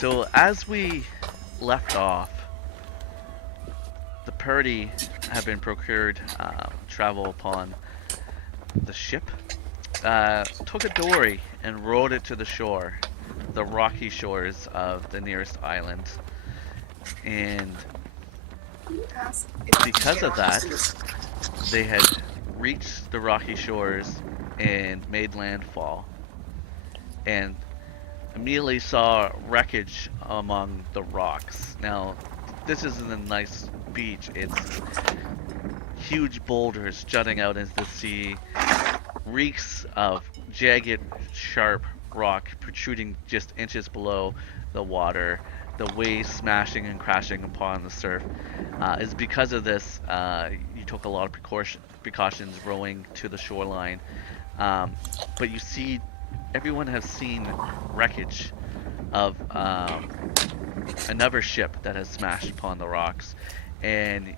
So as we left off, the party have been procured travel upon the ship. Took a dory and rowed it to the shore, the rocky shores of the nearest island. And because of that, they had reached the rocky shores and made landfall. And immediately saw wreckage among the rocks. Now, this isn't a nice beach. It's huge boulders jutting out into the sea, reeks of jagged, sharp rock protruding just inches below the water, the waves smashing and crashing upon the surf. Is because of this, you took a lot of precautions rowing to the shoreline. But you see, everyone has seen wreckage of another ship that has smashed upon the rocks, and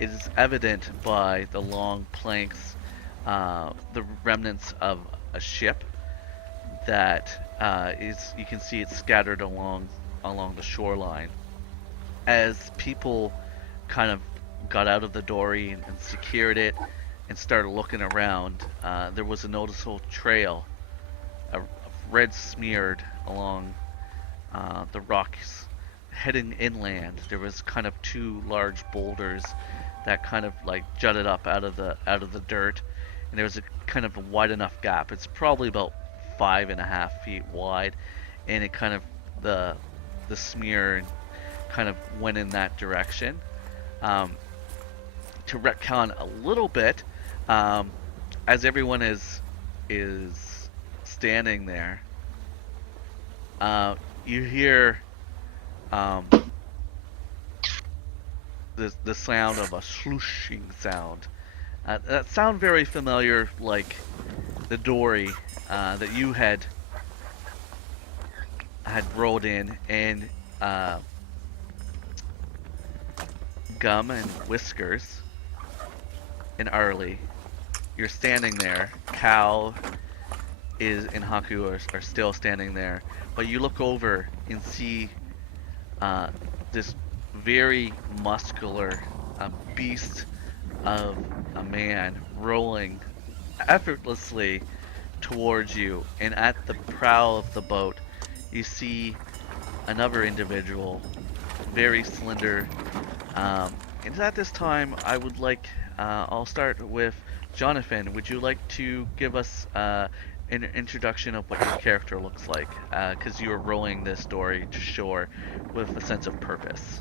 it is evident by the long planks, the remnants of a ship that you can see it scattered along the shoreline. As people kind of got out of the dory and secured it and started looking around, there was a noticeable trail, a red smeared along the rocks heading inland. There was kind of two large boulders that kind of like jutted up out of the dirt, and there was a kind of a wide enough gap. It's probably about 5.5 feet wide, and it kind of the smear kind of went in that direction. To retcon a little bit, as everyone is standing there, you hear the sound of a slooshing sound. That sound very familiar, like the dory that you had rowed in, and Gum and Whiskers and Arli. You're standing there. Cal and Haku are still standing there, but you look over and see this very muscular beast of a man rolling effortlessly towards you, and at the prow of the boat you see another individual, very slender. And at this time I would like, I'll start with Jonathan. Would you like to give us an introduction of what your character looks like, because you are rowing this story to shore with a sense of purpose?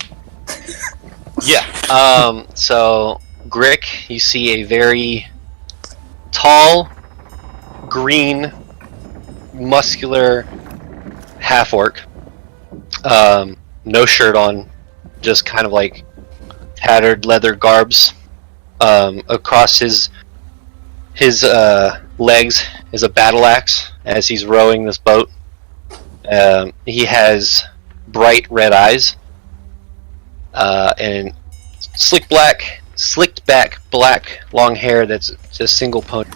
Yeah. So Grik, you see a very tall, green, muscular half-orc. No shirt on, just kind of like tattered leather garbs. Across his legs is a battle axe as he's rowing this boat. He has bright red eyes and slicked back black long hair that's just single pony.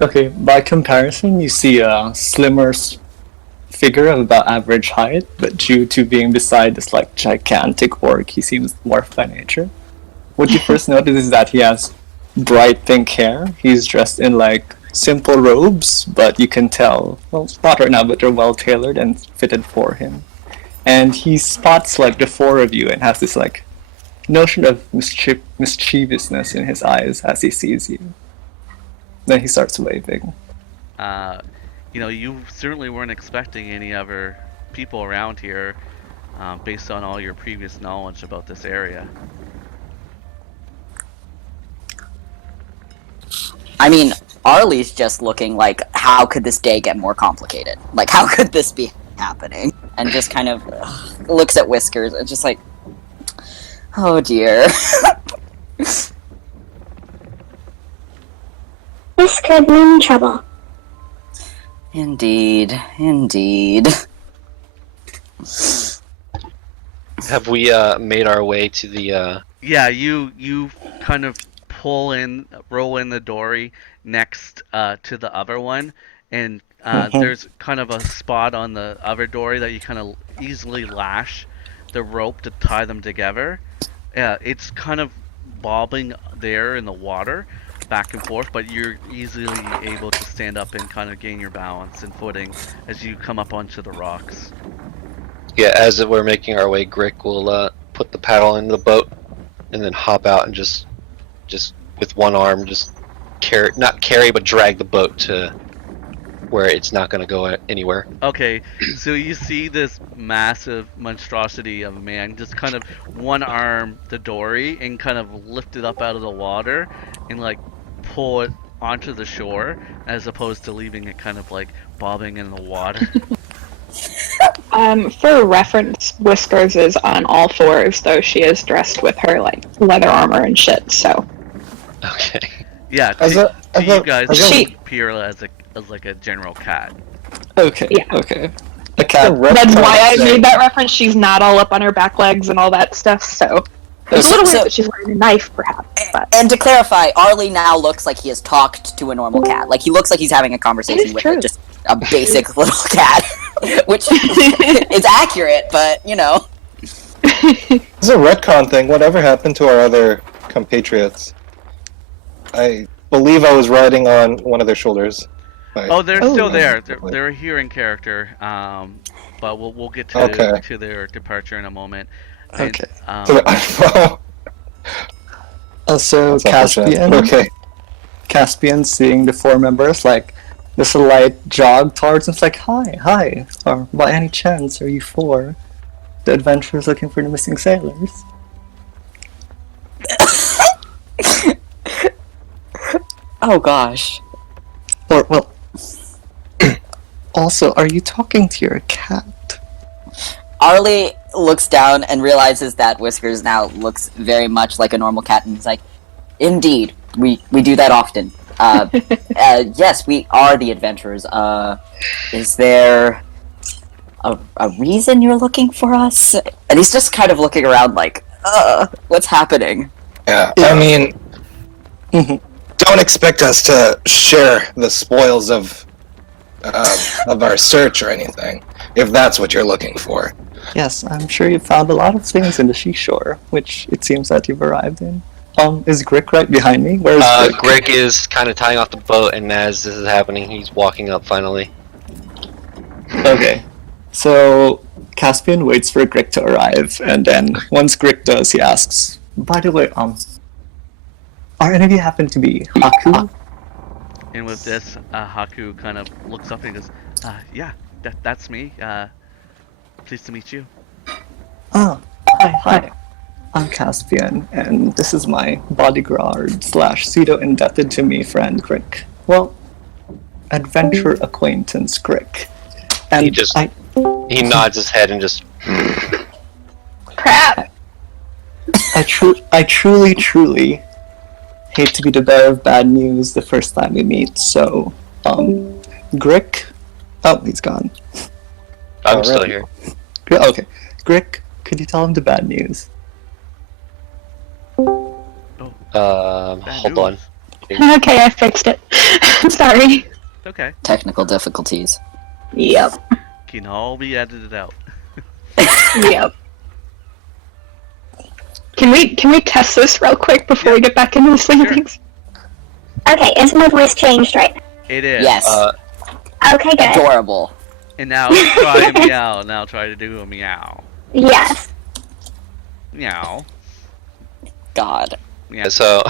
Okay, by comparison, you see a slimmer figure of about average height, but due to being beside this like gigantic orc, he seems dwarf by nature. What you first notice is that he has bright pink hair. He's dressed in like simple robes, but you can tell, well, not right now, but they're well tailored and fitted for him. And he spots like the four of you and has this like notion of mischievousness in his eyes as he sees you. Then he starts waving. You certainly weren't expecting any other people around here, based on all your previous knowledge about this area. I mean, Arli's just looking like, how could this day get more complicated? Like, how could this be happening? And just kind of looks at Whiskers and just like, oh dear. This could mean trouble. Indeed. Have we made our way to the? Yeah, you kind of roll in the dory next to the other one, and There's kind of a spot on the other dory that you kind of easily lash the rope to tie them together. Yeah, it's kind of bobbing there in the water, back and forth, but you're easily able to stand up and kind of gain your balance and footing as you come up onto the rocks. Yeah, as we're making our way, Grik will put the paddle in the boat and then hop out and just with one arm, just not carry, but drag the boat to where it's not going to go anywhere. Okay, so you see this massive monstrosity of a man just kind of one arm the dory and kind of lift it up out of the water and like pull it onto the shore as opposed to leaving it kind of like bobbing in the water. For reference, Whiskers is on all fours, though she is dressed with her like leather armor and shit. So Okay. Yeah, to you guys, she appear as like a general cat. Okay. Yeah. Okay. A cat. That's why I made that reference. She's not all up on her back legs and all that stuff. So it's a little weird that she's wearing a knife, perhaps. But. And to clarify, Arli now looks like he has talked to a normal cat. Like he looks like he's having a conversation with just a basic little cat, which is accurate, but you know. It's a retcon thing. Whatever happened to our other compatriots? I believe I was riding on one of their shoulders. Oh, they're still there. They're here in character, but we'll get to their departure in a moment. Okay. So Caspian. Okay. Caspian, seeing the four members, like this light jog towards him, it's like, hi. Or by any chance, are you four the adventurers looking for the missing sailors? Oh gosh. Or well. Also, are you talking to your cat? Arli looks down and realizes that Whiskers now looks very much like a normal cat, and he's like, "Indeed, we do that often. Yes, we are the adventurers. Is there a reason you're looking for us?" And he's just kind of looking around like, what's happening? Yeah, I mean, don't expect us to share the spoils of our search or anything, if that's what you're looking for. Yes, I'm sure you found a lot of things in the seashore, which it seems that you've arrived in. Is Grik right behind me? Where is Grik? Grik is kind of tying off the boat, and as this is happening, he's walking up finally. Okay. So, Caspian waits for Grik to arrive, and then once Grik does, he asks, by the way, are any of you happen to be Haku? And with this, Haku kind of looks up and goes, yeah, that's me. Pleased to meet you. Oh, hi. I'm Caspian, and this is my bodyguard / pseudo-indebted to me friend Grik. Well, adventure acquaintance Grik. And he nods his head and just... Crap! I truly hate to be the bearer of bad news the first time we meet, so, Grik? Oh, he's gone. I'm still here. Okay. Grik, could you tell him the bad news? Hold on. Okay, I fixed it. Sorry. Okay. Technical difficulties. Yep. Can all be edited out. Yep. Can we test this real quick before we get back into the swing of things? Okay, is my voice changed right? It is. Yes. Okay, good. Adorable. And now try a meow. Now try to do a meow. Yes. Meow. God. Yeah. So...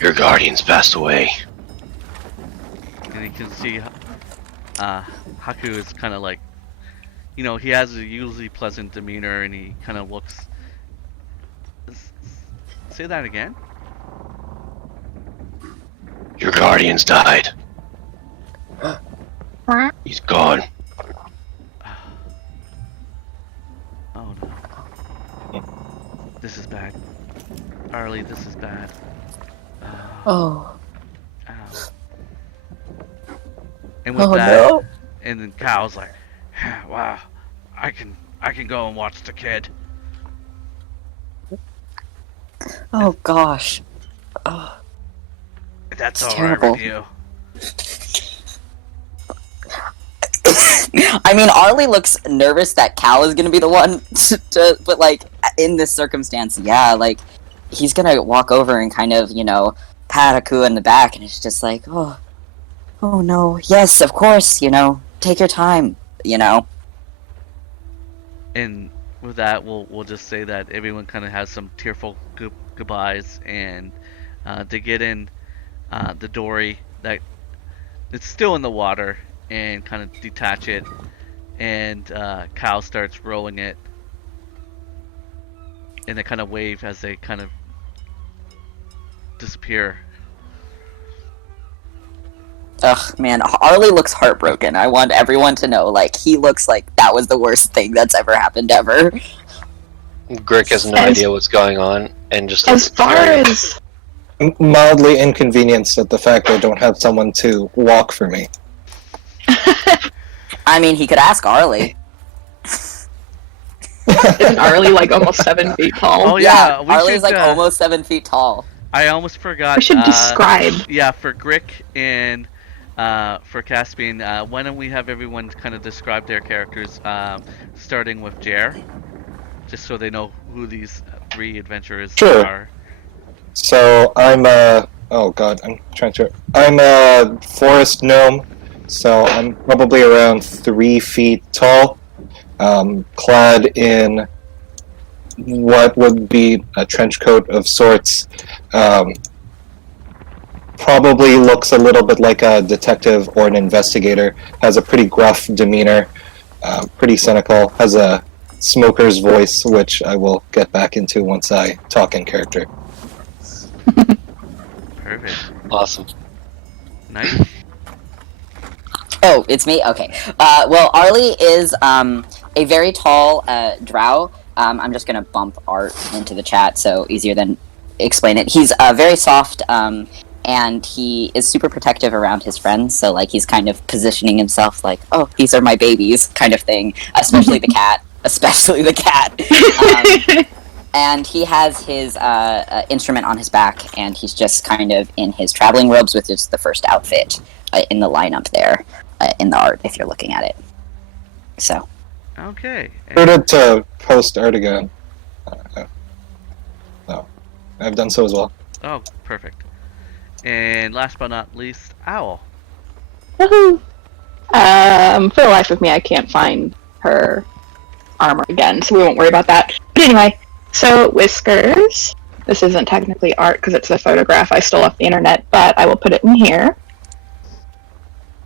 Your guardian's passed away. And you can see Haku is kind of like, you know, he has a usually pleasant demeanor, and he kind of looks... Say that again? Your guardian's died. What? He's gone. Oh no. This is bad. Arli, this is bad. Oh. Ow. And with that, no. and then Cal's like, wow, I can go and watch the kid. Oh gosh. And that's It's alright terrible. with you. I mean, Arli looks nervous that Cal is gonna be the one but like, in this circumstance, yeah, like, he's gonna walk over and kind of, pat Akua in the back, and it's just like, oh no, yes, of course, take your time, And with that, we'll just say that everyone kind of has some tearful goodbyes, and they get in the dory that it's still in the water, and kind of detach it, and Cal starts rolling it, and they kind of wave as they kind of disappear. Ugh, man, Arli looks heartbroken. I want everyone to know, like, he looks like that was the worst thing that's ever happened ever. Grik has no idea what's going on, and just As far as Mildly inconvenienced at the fact I don't have someone to walk for me. I mean, he could ask Arli. isn't Arli like almost 7 feet tall? Oh yeah, we Arli's should, like almost 7 feet tall. I almost forgot. We should describe. Yeah, for Grik and for Caspian, why don't we have everyone kind of describe their characters, starting with Jer, just so they know who these 3 adventurers Sure. are. So I'm oh god, I'm a forest gnome, so I'm probably around 3 feet tall, clad in what would be a trench coat of sorts. Probably looks a little bit like a detective or an investigator. Has a pretty gruff demeanor, pretty cynical. Has a smoker's voice, which I will get back into once I talk in character. Perfect. awesome. Nice. Oh, it's me? Okay. Well, Arli is a very tall drow. I'm just gonna bump Art into the chat, so easier than explain it. He's very soft, and he is super protective around his friends, so like he's kind of positioning himself like, oh, these are my babies, kind of thing. Especially the cat. Especially the cat. And he has his instrument on his back, and he's just kind of in his traveling robes, with just the first outfit in the lineup there, in the art, if you're looking at it. So. Okay. Started to post art again. No, I've done so as well. Oh, perfect. And last but not least, Owl. Woohoo! For the life of me, I can't find her armor again, so we won't worry about that. But anyway, so Whiskers. This isn't technically art because it's a photograph I stole off the internet, but I will put it in here.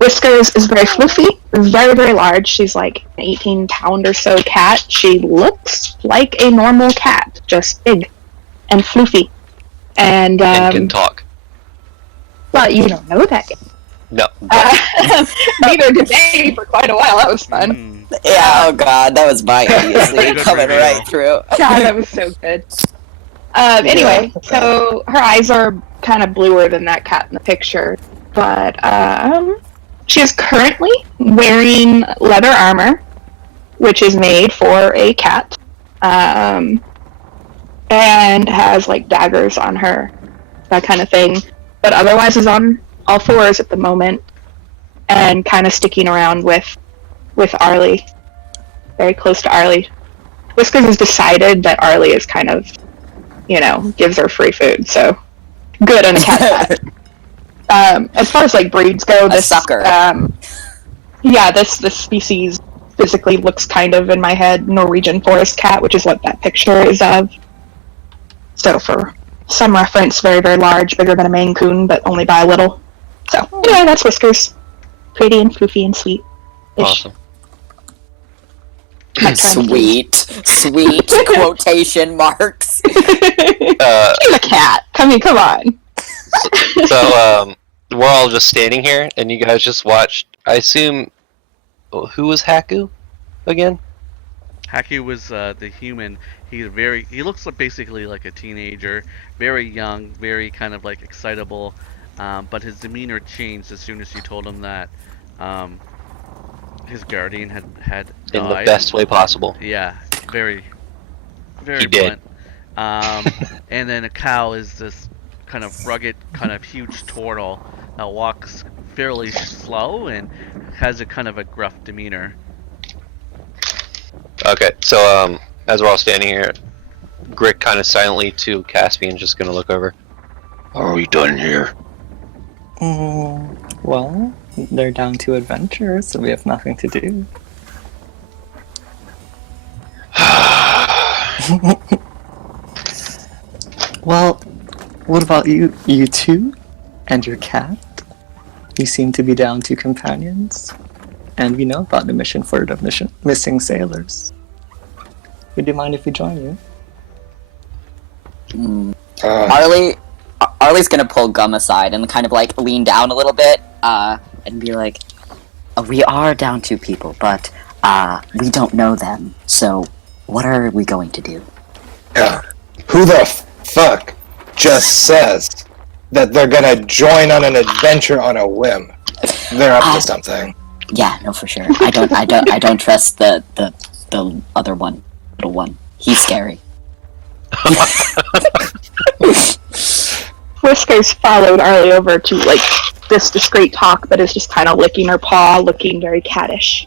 Whiskers is very floofy, very, very large. She's like an 18-pound or so cat. She looks like a normal cat, just big and floofy. And can talk. well, you don't know that yet. No. Neither did they for quite a while. That was fun. Mm. Yeah, oh god, that was my idiocy Good coming reveal. right through. God, that was so good. Anyway, so her eyes are kind of bluer than that cat in the picture, but she is currently wearing leather armor, which is made for a cat, and has like daggers on her, that kind of thing. But otherwise is on all fours at the moment, and kind of sticking around with Arli, very close to Arli. Whiskers has decided that Arli is kind of, gives her free food, so good on a cat side. As far as like breeds go, this sucker. This species physically looks kind of, in my head, Norwegian forest cat, which is what that picture is of. So for some reference, very, very large, bigger than a Maine Coon, but only by a little. So anyway, that's Whiskers. Pretty and floofy and sweet. Awesome. Sweet quotation marks. She's a cat. Come on. So, we're all just standing here, and you guys just watched. I assume, who was Haku again? Haku was the human. He looks like basically like a teenager, very young, very kind of like excitable, but his demeanor changed as soon as you told him that his guardian had died. In the best way possible. Yeah, very He did. blunt. And then a cow is this kind of rugged, kind of huge turtle that walks fairly slow and has a kind of a gruff demeanor. Okay, so as we're all standing here, Grik kind of silently to Caspian, just gonna look over. Are we done here? Well, they're down to adventure, so we have nothing to do. Well, what about you two, and your cat? You seem to be down to companions, and we know about the mission for the missing sailors. Would you mind if we join you? Arli's gonna pull Gum aside and kind of like lean down a little bit, and be like, "We are down two people, but we don't know them. So, what are we going to do?" Yeah. Who the fuck just says that they're gonna join on an adventure on a whim? They're up to something. Yeah, no, for sure. I don't trust the other one, little one. He's scary. Whiskers followed Arli over to like this discreet talk, but is just kind of licking her paw, looking very cattish.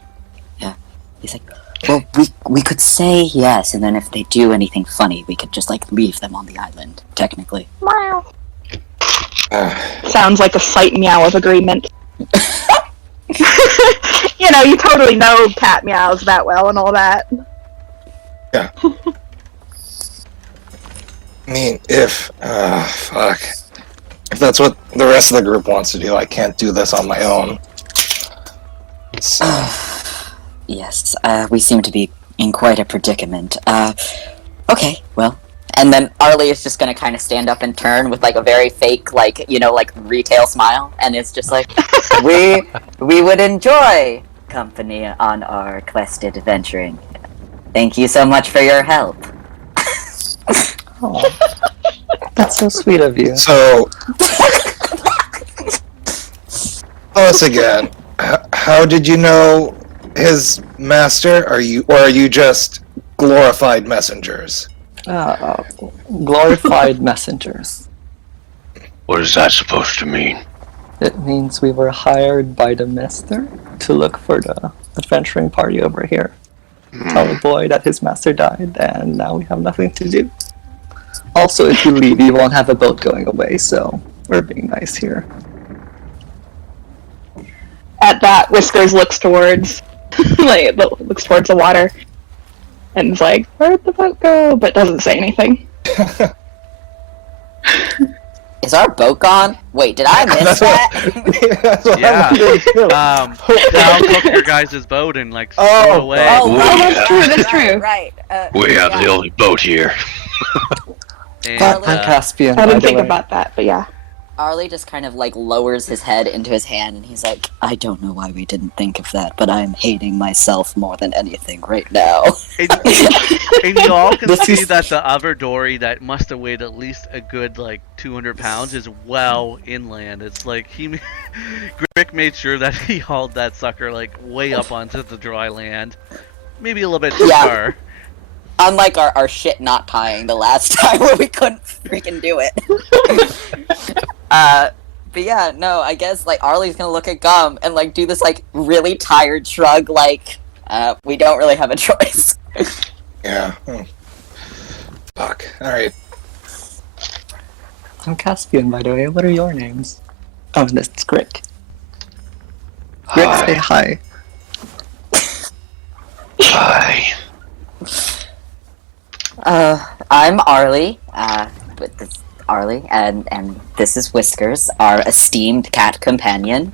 Yeah, he's like, well, we could say yes, and then if they do anything funny, we could just like leave them on the island, technically. Meow. Sounds like a slight meow of agreement. You know, you totally know cat meows that well and all that. Yeah. I mean, if that's what the rest of the group wants to do, I can't do this on my own. So. Yes, we seem to be in quite a predicament. Okay, well. And then Arli is just gonna kind of stand up and turn with like a very fake, like, you know, like retail smile, and it's just like, we would enjoy company on our quested adventuring. Thank you so much for your help. Oh, that's so sweet of you. So, tell us again. How did you know his master? Are you just glorified messengers? Glorified messengers. What is that supposed to mean? It means we were hired by the master to look for the adventuring party over here. Tell the boy that his master died, and now we have nothing to do. Also, if you leave, you won't have a boat going away, so we're being nice here. At that, Whiskers looks towards, looks towards the water, and is like, "Where'd the boat go?" But doesn't say anything. Is our boat gone? Wait, did I miss that? That's what Yeah. I'm doing too. Cal took your guys' boat and like threw it away. that's true, that's true. Right. We have the only boat here. And, But I'm Caspian, I by didn't the think way. about that, but yeah. Arli just kind of like lowers his head into his hand, and he's like, I don't know why we didn't think of that, but I'm hating myself more than anything right now. and you all can This see is- that the other dory that must have weighed at least a good like 200 pounds is well inland. It's like Grik made sure that he hauled that sucker like way up onto the dry land, maybe a little bit too Yeah. far. Unlike our shit not tying the last time where we couldn't freaking do it. But yeah, no, I guess like Arli's gonna look at Gum and like do this like really tired shrug, like we don't really have a choice. Yeah. Fuck. Alright. I'm Caspian, by the way. What are your names? Oh, that's Grik. Grik, say hi. Hi. I'm Arli, with this Arli, and this is Whiskers, our esteemed cat companion.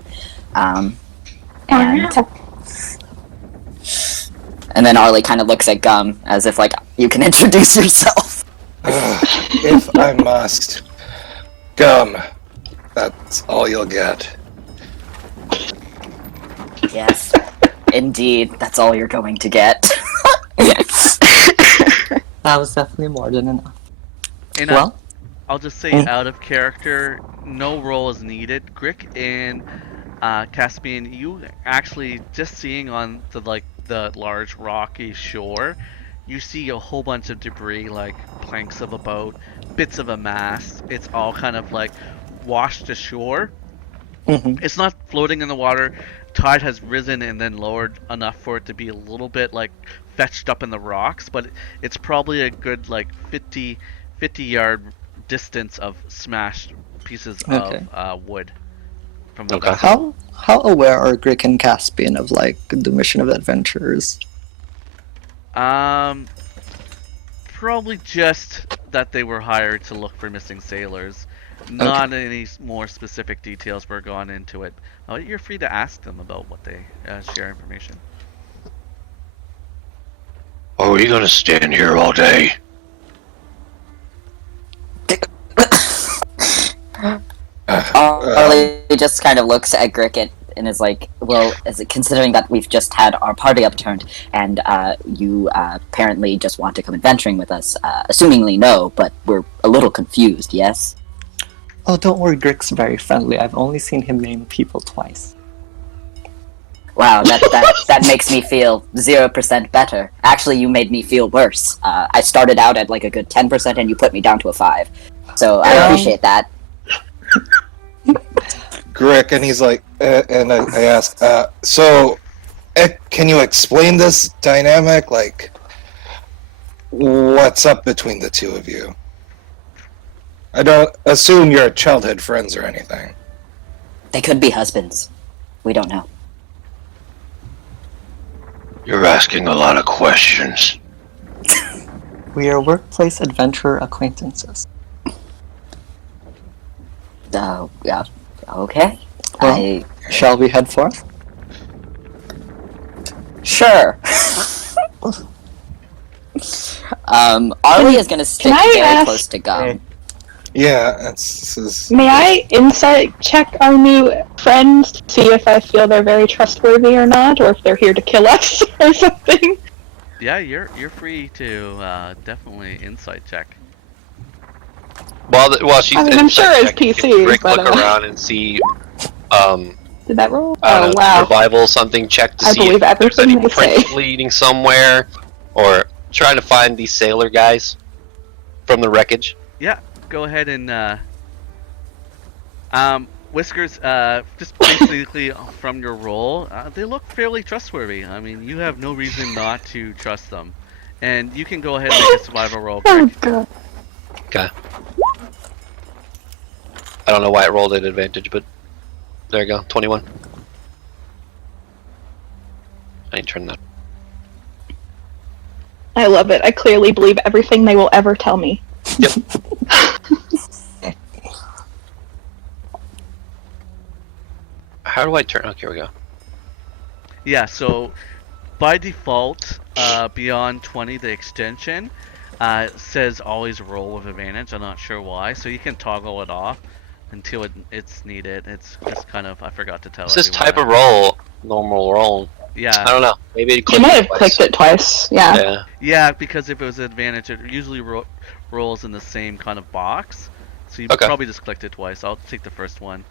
And then Arli kind of looks at Gum as if like you can introduce yourself. If I must. Gum. That's all you'll get. Yes, indeed, that's all you're going to get. That was definitely more than enough. And Well, I'll just say out of character, no role is needed. Grik and Caspian, you actually just seeing on the large rocky shore, you see a whole bunch of debris like planks of a boat, bits of a mast. It's all kind of like washed ashore. It's not floating in the water. Tide has risen and then lowered enough for it to be a little bit like fetched up in the rocks, but it's probably a good like 50 yard distance of smashed pieces of wood from the vessel. How aware are Grik and Caspian of like the mission of adventurers? Probably just that they were hired to look for missing sailors. Not any more specific details were gone into it. You're free to ask them about what they share information. Oh, are you gonna stand here all day? Arli just kind of looks at Grik and is like, well, considering that we've just had our party upturned, and you apparently just want to come adventuring with us, assumingly no, but we're a little confused, yes? Oh, don't worry, Grik's very friendly. I've only seen him name people twice. Wow, that makes me feel 0% better. Actually, you made me feel worse. I started out at like a good 10% and you put me down to a 5. So I appreciate that. Grik, and he's like, and I ask, so, can you explain this dynamic? Like, what's up between the two of you? I don't assume you're childhood friends or anything. They could be husbands. We don't know. You're asking a lot of questions. We are workplace adventurer acquaintances. Yeah. Okay. Well, shall we head forth? Sure. Arli is gonna stick I very ask- close to Gum. Yeah, this is... May I insight check our new friends to see if I feel they're very trustworthy or not, or if they're here to kill us or something? Yeah, you're free to definitely insight check. While she's I mean, I'm sure it's checking, PCs, Rick but, look around and see Did that roll? I Oh, don't know, wow. survival something, check to I see believe if there's everything any they say. prints leading somewhere, or trying to find these sailor guys from the wreckage. Yeah, go ahead and Whiskers, just basically from your roll, they look fairly trustworthy. I mean, you have no reason not to trust them. And you can go ahead and make a survival roll. Oh, Grik. God. Okay. I don't know why it rolled at advantage, but there you go, 21. I ain't turning that. I love it. I clearly believe everything they will ever tell me. Yep. How do I turn? Okay, here we go. Yeah, so by default, beyond 20, the extension says always roll with advantage. I'm not sure why, so you can toggle it off until it's needed. It's just kind of, I forgot to tell It's this everyone type of that. roll, normal roll. I Yeah, don't know. Maybe it You clicked might have twice. clicked it twice. Yeah. Yeah. yeah, because if it was advantage, it usually rolls in the same kind of box. So you Okay. probably just clicked it twice. I'll take the first one.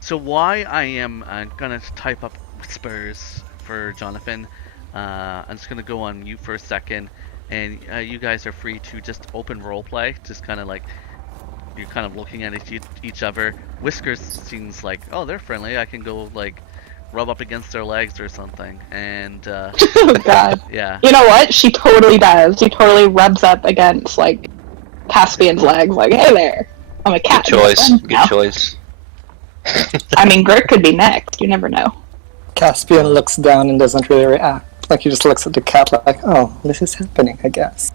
So why I am gonna type up Whispers for Jonathan. I'm just gonna go on mute for a second, and you guys are free to just open roleplay. Just kind of like you're kind of looking at each other. Whiskers seems like, oh, they're friendly. I can go like rub up against their legs or something, and Oh, God. yeah. You know what? She totally does. She totally rubs up against, like, Caspian's legs, like, hey there. I'm a cat. Good choice. friend Good now." choice. I mean, Grik could be next. You never know. Caspian looks down and doesn't really react. Like, he just looks at the cat like, oh, this is happening, I guess.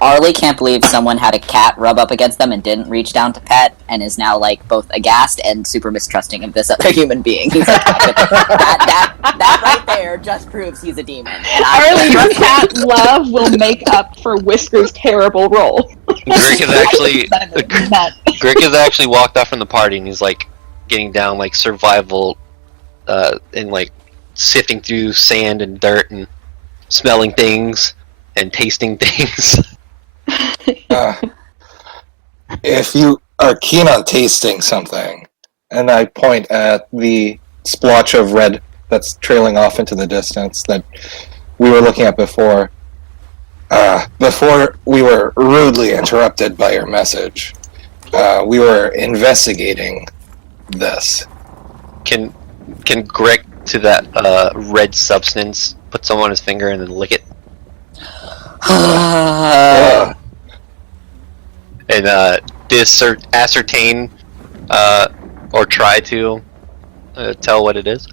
Arli can't believe someone had a cat rub up against them and didn't reach down to pet, and is now like both aghast and super mistrusting of this other human being. He's like, that right there just proves he's a demon. And Arli, your cat love will make up for Whisker's terrible role. Grik is actually Nut. Grik has actually walked off from the party, and he's like getting down like survival, and like sifting through sand and dirt and smelling things and tasting things. If you are keen on tasting something, and I point at the splotch of red that's trailing off into the distance that we were looking at before, Before we were rudely interrupted by your message, we were investigating this. Can Grik to that red substance put some on his finger and then lick it? And ascertain or try to tell what it is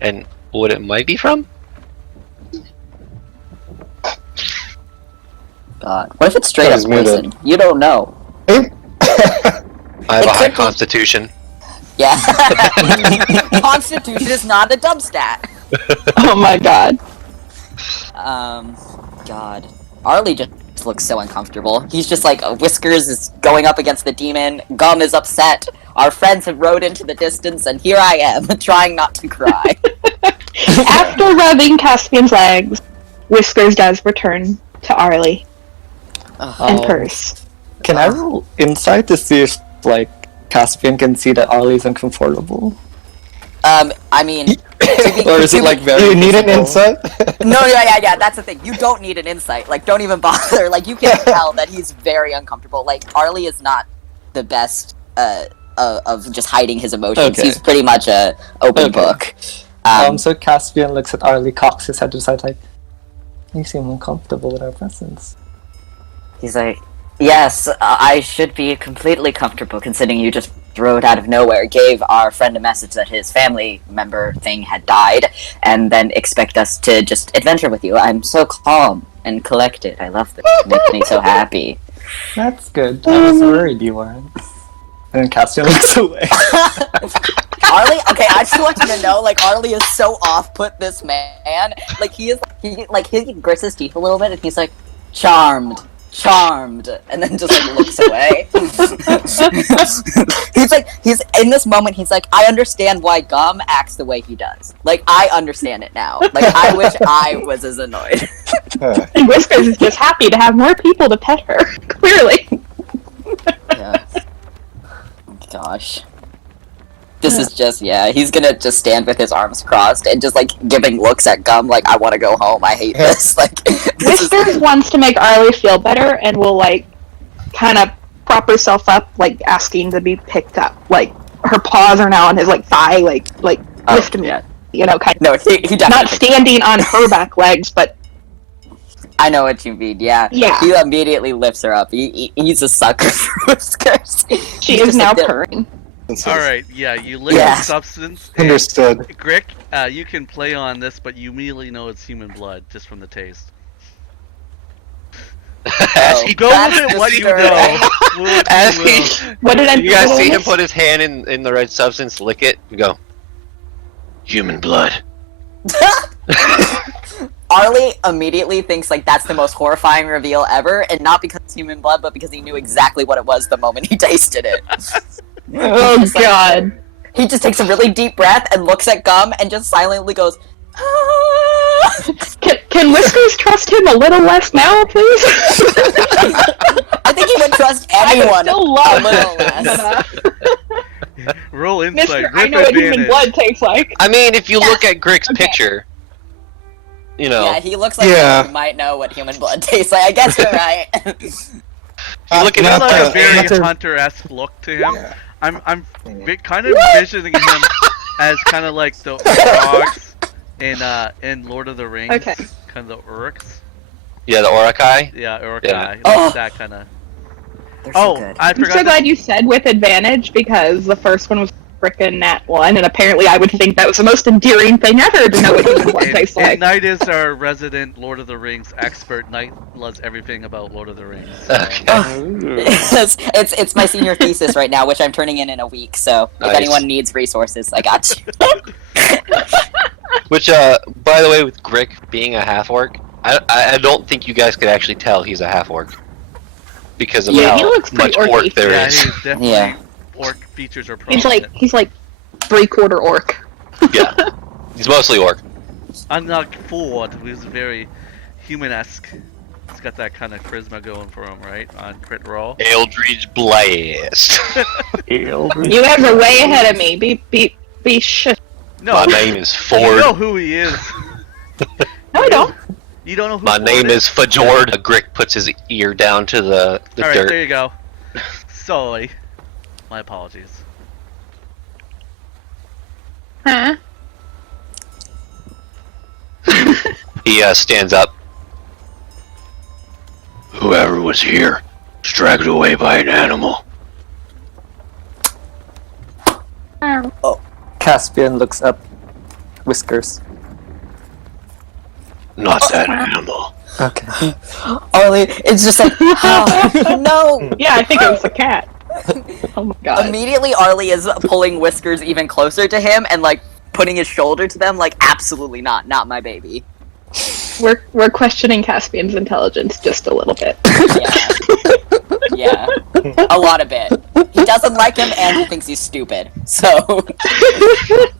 and what it might be from? God. What if it's straight That up is muted. poison? You don't know. I have It a high could be. constitution. Yeah. Constitution is not a dumb stat. Oh my god. God. Arli just looks so uncomfortable. He's just like, Whiskers is going up against the demon, Gum is upset, our friends have rode into the distance, and here I am, trying not to cry. After rubbing Caspian's legs, Whiskers does return to Arli and purse. Can I roll insight to see if, like, Caspian can see that Arli's uncomfortable? I mean, Or is it, like, very You need an visible? insight? No, yeah, that's the thing. You don't need an insight. Like, don't even bother. Like, you can tell that he's very uncomfortable. Like, Arli is not the best of just hiding his emotions. Okay. He's pretty much a open Okay. book. So Caspian looks at Arli, cocks his head to the side, like, you seem uncomfortable with our presence. He's like, yes, I should be completely comfortable considering you just rode out of nowhere, gave our friend a message that his family member thing had died, and then expect us to just adventure with you. I'm so calm and collected. I love this. It makes me so happy. That's good. I was worried you weren't. And then Caspian looks away. Arli, okay, I just want you to know, like, Arli is so off-put, this man. Like, he grits his teeth a little bit, and he's like, charmed, and then just, like, looks away. he's in this moment, he's like, I understand why Gum acts the way he does. Like, I understand it now. Like, I wish I was as annoyed. And Whiskers is just happy to have more people to pet her, clearly. Yeah. Gosh. This is just, he's gonna just stand with his arms crossed and just, like, giving looks at Gum like, I want to go home, I hate this. Like, this is... Whiskers wants to make Arli feel better and will, like, kind of prop herself up, like, asking to be picked up. Like, her paws are now on his, like, thigh, like lift him, you know, kind of. No, he definitely... Not standing on her back legs, but... I know what you mean, yeah. Yeah. He immediately lifts her up. He's a sucker for Whiskers. She He's is just now like, purring. Alright, yeah, you lick Yeah. the substance. and- Understood. Grik, you can play on this, but you immediately know it's human blood just from the taste. As he Go That's with it what you disturbing. know. What As you he, will. What did I you guys do? see him put his hand in the red substance, lick it, and go, human blood. Arli immediately thinks, like, that's the most horrifying reveal ever, and not because it's human blood, but because he knew exactly what it was the moment he tasted it. Oh Just like- god. He just takes a really deep breath and looks at Gum and just silently goes, "Ah." Can Whiskers trust him a little less now, please? I think he would trust I anyone still a love little less. Roll insight, Mister, rip I know what human advantage. blood tastes like. I mean, if you Yeah. look at Grik's Okay. picture, you know, Yeah, he looks like Yeah. he might know what human blood tastes like. I guess you're right. you look at He's him, like a very not to- hunter-esque look to him. Yeah. I'm kind of envisioning him as kind of like the frogs in Lord of the Rings. Okay. Kind of the Uruks. yeah, the Orakai. Yeah, Urukai. Yeah. Like Oh. that kind of. They're so Oh, good. I I'm forgot. so to- glad you said with advantage because the first one was frickin' nat 1, and apparently I would think that was the most endearing thing ever to know what human blood tastes and like. Knight is our resident Lord of the Rings expert. Knight loves everything about Lord of the Rings. So. Okay. it's my senior thesis right now, which I'm turning in a week. So if Nice. anyone needs resources, I got you. Which, by the way, with Grik being a half-orc, I don't think you guys could actually tell he's a half-orc. Because of Yeah, how he looks much pretty orc orky. there Yeah, is. he's definitely Yeah. orc features are He's prominent. like 3/4 orc. Yeah. He's mostly orc. Unlike Ford, who's very human-esque. He's got that kind of charisma going for him, right? On crit roll. Eldridge Blast. You guys are way ahead of me. Be shh. No, My name is you know Ford. who he is. No, I don't. You don't know who. My name voted? is Fajord. Grik puts his ear down to the All right, dirt. there you go. Sorry. My apologies. Huh? He stands up. Whoever was here was dragged away by an animal. Caspian looks up. Whiskers. Not that animal. Okay. Arli, it's just like, oh, no! Yeah, I think it was a cat. Oh my god. Immediately, Arli is pulling Whiskers even closer to him and like putting his shoulder to them, like, absolutely not my baby. We're questioning Caspian's intelligence just a little bit. Yeah, a lot of it. He doesn't like him and he thinks he's stupid. So,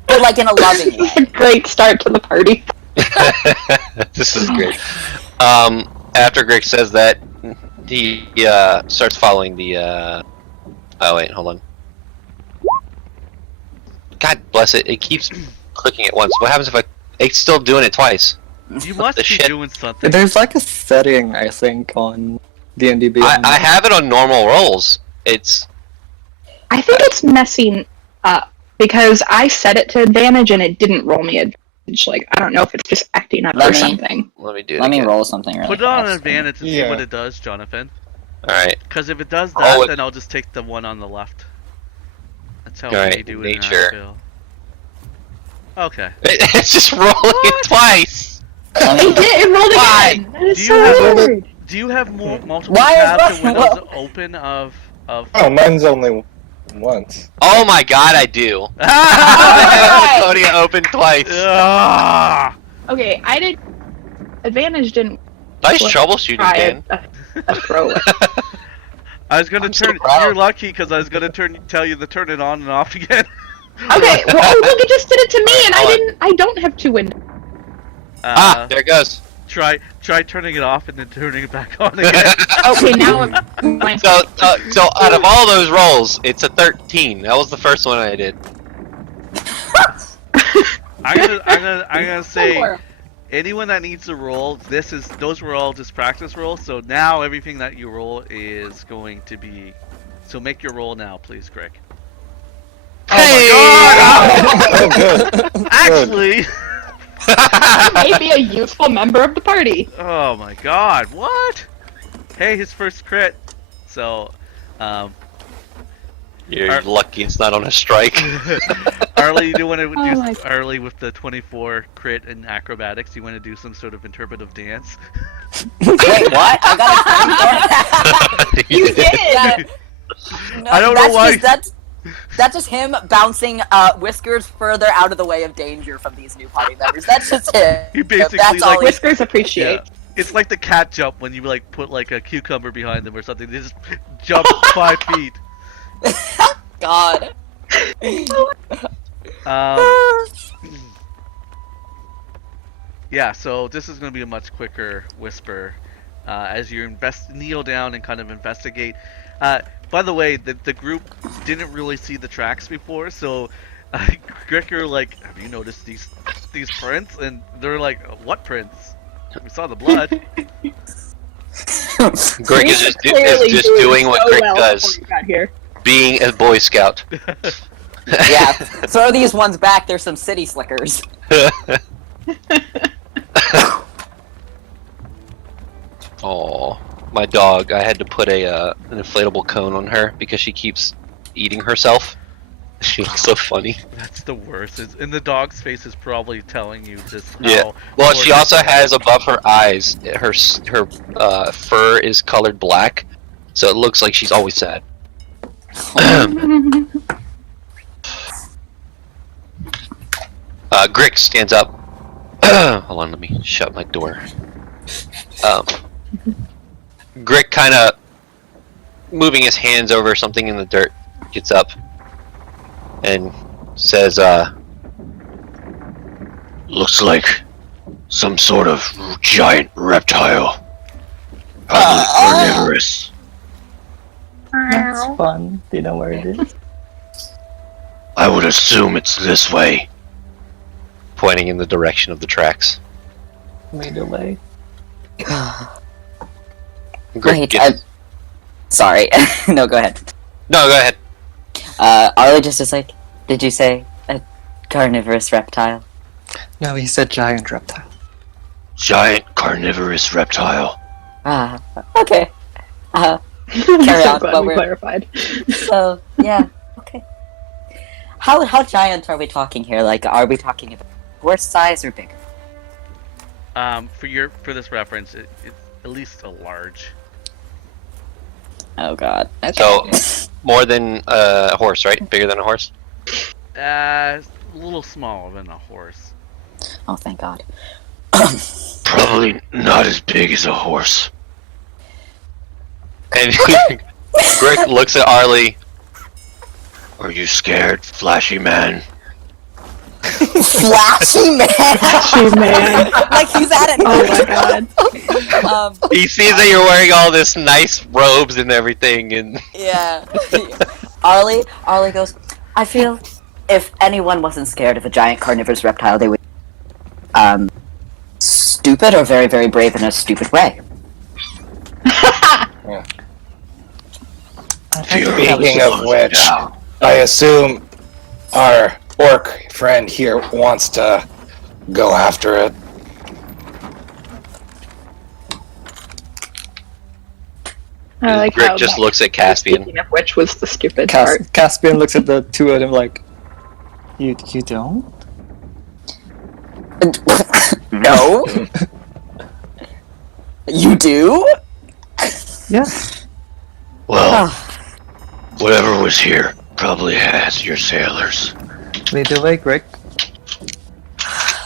but like in a loving way. Great start to the party. This is great. After Grik says that, he starts following the. Oh wait, hold on. God bless it! It keeps clicking at once. What happens if it's still doing it twice? You must The be shit. doing something. There's like a setting, I think, on D&D Beyond. I have it on normal rolls. It's I think it's messing up because I set it to advantage and it didn't roll me advantage. Like, I don't know if it's just acting up Let or me- something. let me do it. Let me again. roll something really Put it on an fast. advantage and see Yeah. what it does, Jonathan. All right. Because if it does Oh, that, it- then I'll just take the one on the left. That's how Alright, we do it nature. in Asheville. Okay. It's just rolling it twice. It did! It rolled Why? again! That is Do you so have- weird! Do you have more multiple Why is tabs Russian and windows roll- open of Oh, mine's only once. Oh my god, I do. I have Laconia open twice. Ah! Okay, I did. Advantage didn't Nice What? troubleshooting, try Dan. a throw it. I was gonna I'm so turn. proud. You're lucky because I was gonna tell you to turn it on and off again. Okay, well, look, it just did it to me and I don't have two windows. There it goes. Try turning it off and then turning it back on again. Okay, now I'm. So out of all those rolls, it's a 13. That was the first one I did. I'm gonna say anyone that needs to roll, those were all just practice rolls. So now everything that you roll is going to be. So make your roll now, please, Grik. Hey! Oh, good. Actually, Maybe a useful member of the party. oh my God, what? Hey, his first crit. So, You're Ar- lucky it's not on a strike. Arli, you do want to Oh do my- Arli with the 24 crit and acrobatics? You want to do some sort of interpretive dance? Wait, what? I got a You did. Yeah. No, I don't know that's why- Just, that's just him bouncing Whiskers further out of the way of danger from these new party members. That's just him. You basically That's all like he- Whiskers appreciate. Yeah. It's like the cat jump when you like put like a cucumber behind them or something. They just jump 5 feet. God. Yeah, so this is going to be a much quicker whisper as you kneel down and kind of investigate. By the way, the group didn't really see the tracks before, so Grik are like, have you noticed these prints? And they're like, what prints? We saw the blood. Grik is just doing what so Grik well does, before we got here. being a Boy Scout. Yeah, throw these ones back. There's some city slickers. Oh, my dog. I had to put an inflatable cone on her because she keeps eating herself. She looks so funny. That's the worst. And the dog's face is probably telling you just how... Yeah. Well, she also has above her eyes, her fur is colored black, so it looks like she's always sad. Grik stands up. Hold on, let me shut my door. Grik kind of moving his hands over something in the dirt, gets up and says, looks like some sort of giant reptile. Probably carnivorous. That's fun. Do you know where it is? I would assume it's this way. Pointing in the direction of the tracks. Made away. Wait, sorry. No, go ahead. No, go ahead. Arli just is like, did you say a carnivorous reptile? No, he said giant reptile. Giant carnivorous reptile. Ah, okay. Carry so on, glad but we we're clarified. so yeah. Okay. How giant are we talking here? Like, are we talking about horse size or bigger? For this reference, it's at least a large. Oh God. Okay. So, more than a horse, right? Bigger than a horse? A little smaller than a horse. Oh, thank God. Probably not as big as a horse. And Grik looks at Arli. Are you scared, flashy man? Flashy man. Flashy man. Like he's at it. Oh my God. He sees that you're wearing all this nice robes and everything, and Yeah. Arli goes, I feel if anyone wasn't scared of a giant carnivorous reptile, they would stupid or very, very brave in a stupid way. Speaking of which, I assume our orc friend here wants to go after it. I like how Grik just looks at Caspian. Speaking of which was the stupid part. Caspian looks at the two of them like, you don't? No. You do? Yeah. Well, whatever was here probably has your sailors. Lead the way, Grik.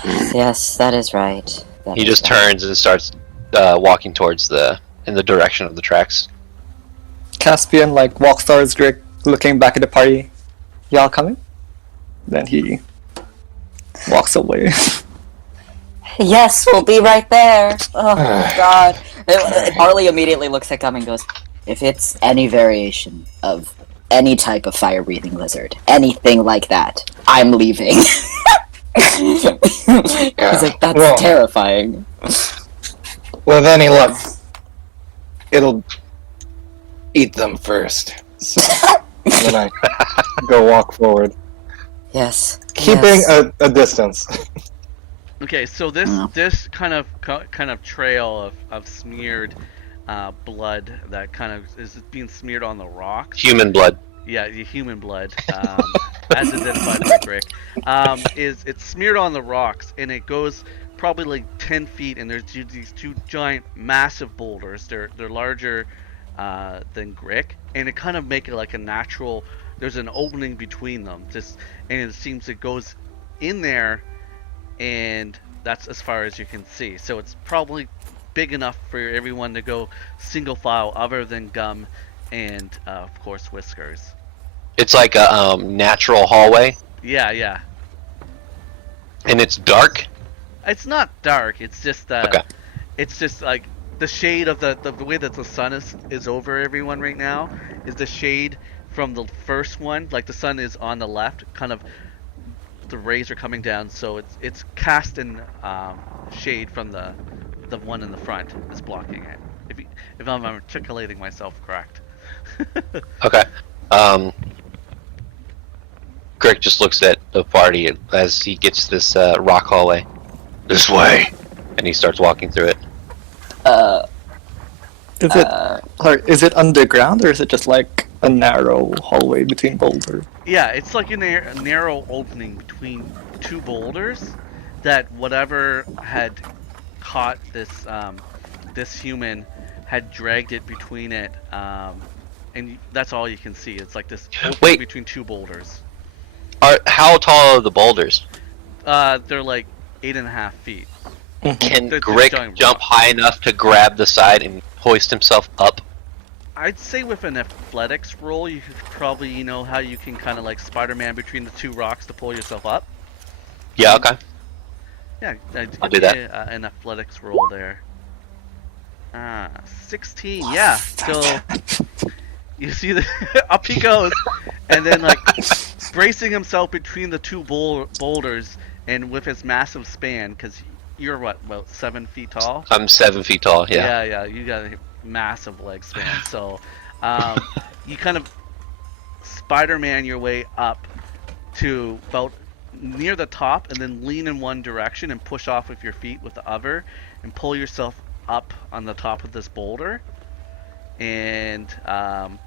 Yes, that is right. He just turns and starts walking towards in the direction of the tracks. Caspian like walks towards Grik, looking back at the party. Y'all coming? Then he walks away. Yes, we'll be right there. Oh God. Arli immediately looks at Gum and goes, if it's any variation of any type of fire-breathing lizard, anything like that, I'm leaving. He's like, that's well, terrifying. With any luck, it'll eat them first. So, then I go walk forward, Yes. keeping yes. a distance. Okay, so this kind of trail of smeared blood that kind of is being smeared on the rocks. Human blood. Yeah, the human blood, as identified by Grik, it's smeared on the rocks, and it goes probably like 10 feet, and there's these two giant, massive boulders. They're larger than Grik, and it kind of make it like a natural. There's an opening between them, and it seems it goes in there, and that's as far as you can see. So it's probably big enough for everyone to go single file, other than Gum and of course Whiskers. It's like a natural hallway, Yeah. and it's dark. It's not dark. It's just Okay. It's just like the shade of the way that the sun is over everyone right now is the shade from the first one. Like the sun is on the left, kind of the rays are coming down, so it's cast in shade from the one in the front is blocking it. If I'm articulating myself correct. Okay. Grik just looks at the party as he gets this rock hallway. This way, and he starts walking through it. Is it underground or is it just like a narrow hallway between boulders? Yeah, it's like a narrow opening between two boulders that whatever had caught this human had dragged it between it, and that's all you can see. It's like this opening between two boulders. How tall are the boulders? They're like 8.5 feet. Can They're Grik giant jump rocks. high enough to grab the side and hoist himself up? I'd say with an athletics roll, you could probably, you know, how you can kind of like Spider-Man between the two rocks to pull yourself up. Yeah, okay. Yeah, I'll do that. An athletics roll there. 16. Yeah. So you see the up he goes, and then like bracing himself between the two boulders, and with his massive span, because you're what, about 7 feet tall? I'm 7 feet tall. Yeah. Yeah, you got a massive leg span. So, you kind of Spider-Man your way up to about near the top, and then lean in one direction and push off with your feet with the other, and pull yourself up on the top of this boulder. And wow,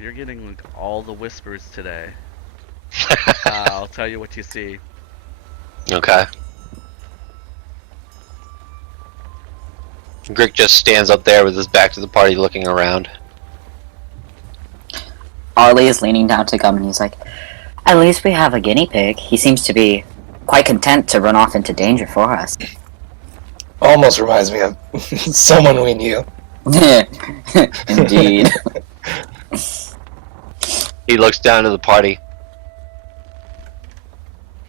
you're getting like all the whispers today. I'll tell you what you see. Okay. Grik just stands up there with his back to the party, looking around. Arli is leaning down to Gum and he's like, "At least we have a guinea pig. He seems to be quite content to run off into danger for us." Almost reminds me of someone we knew. Indeed. He looks down to the party.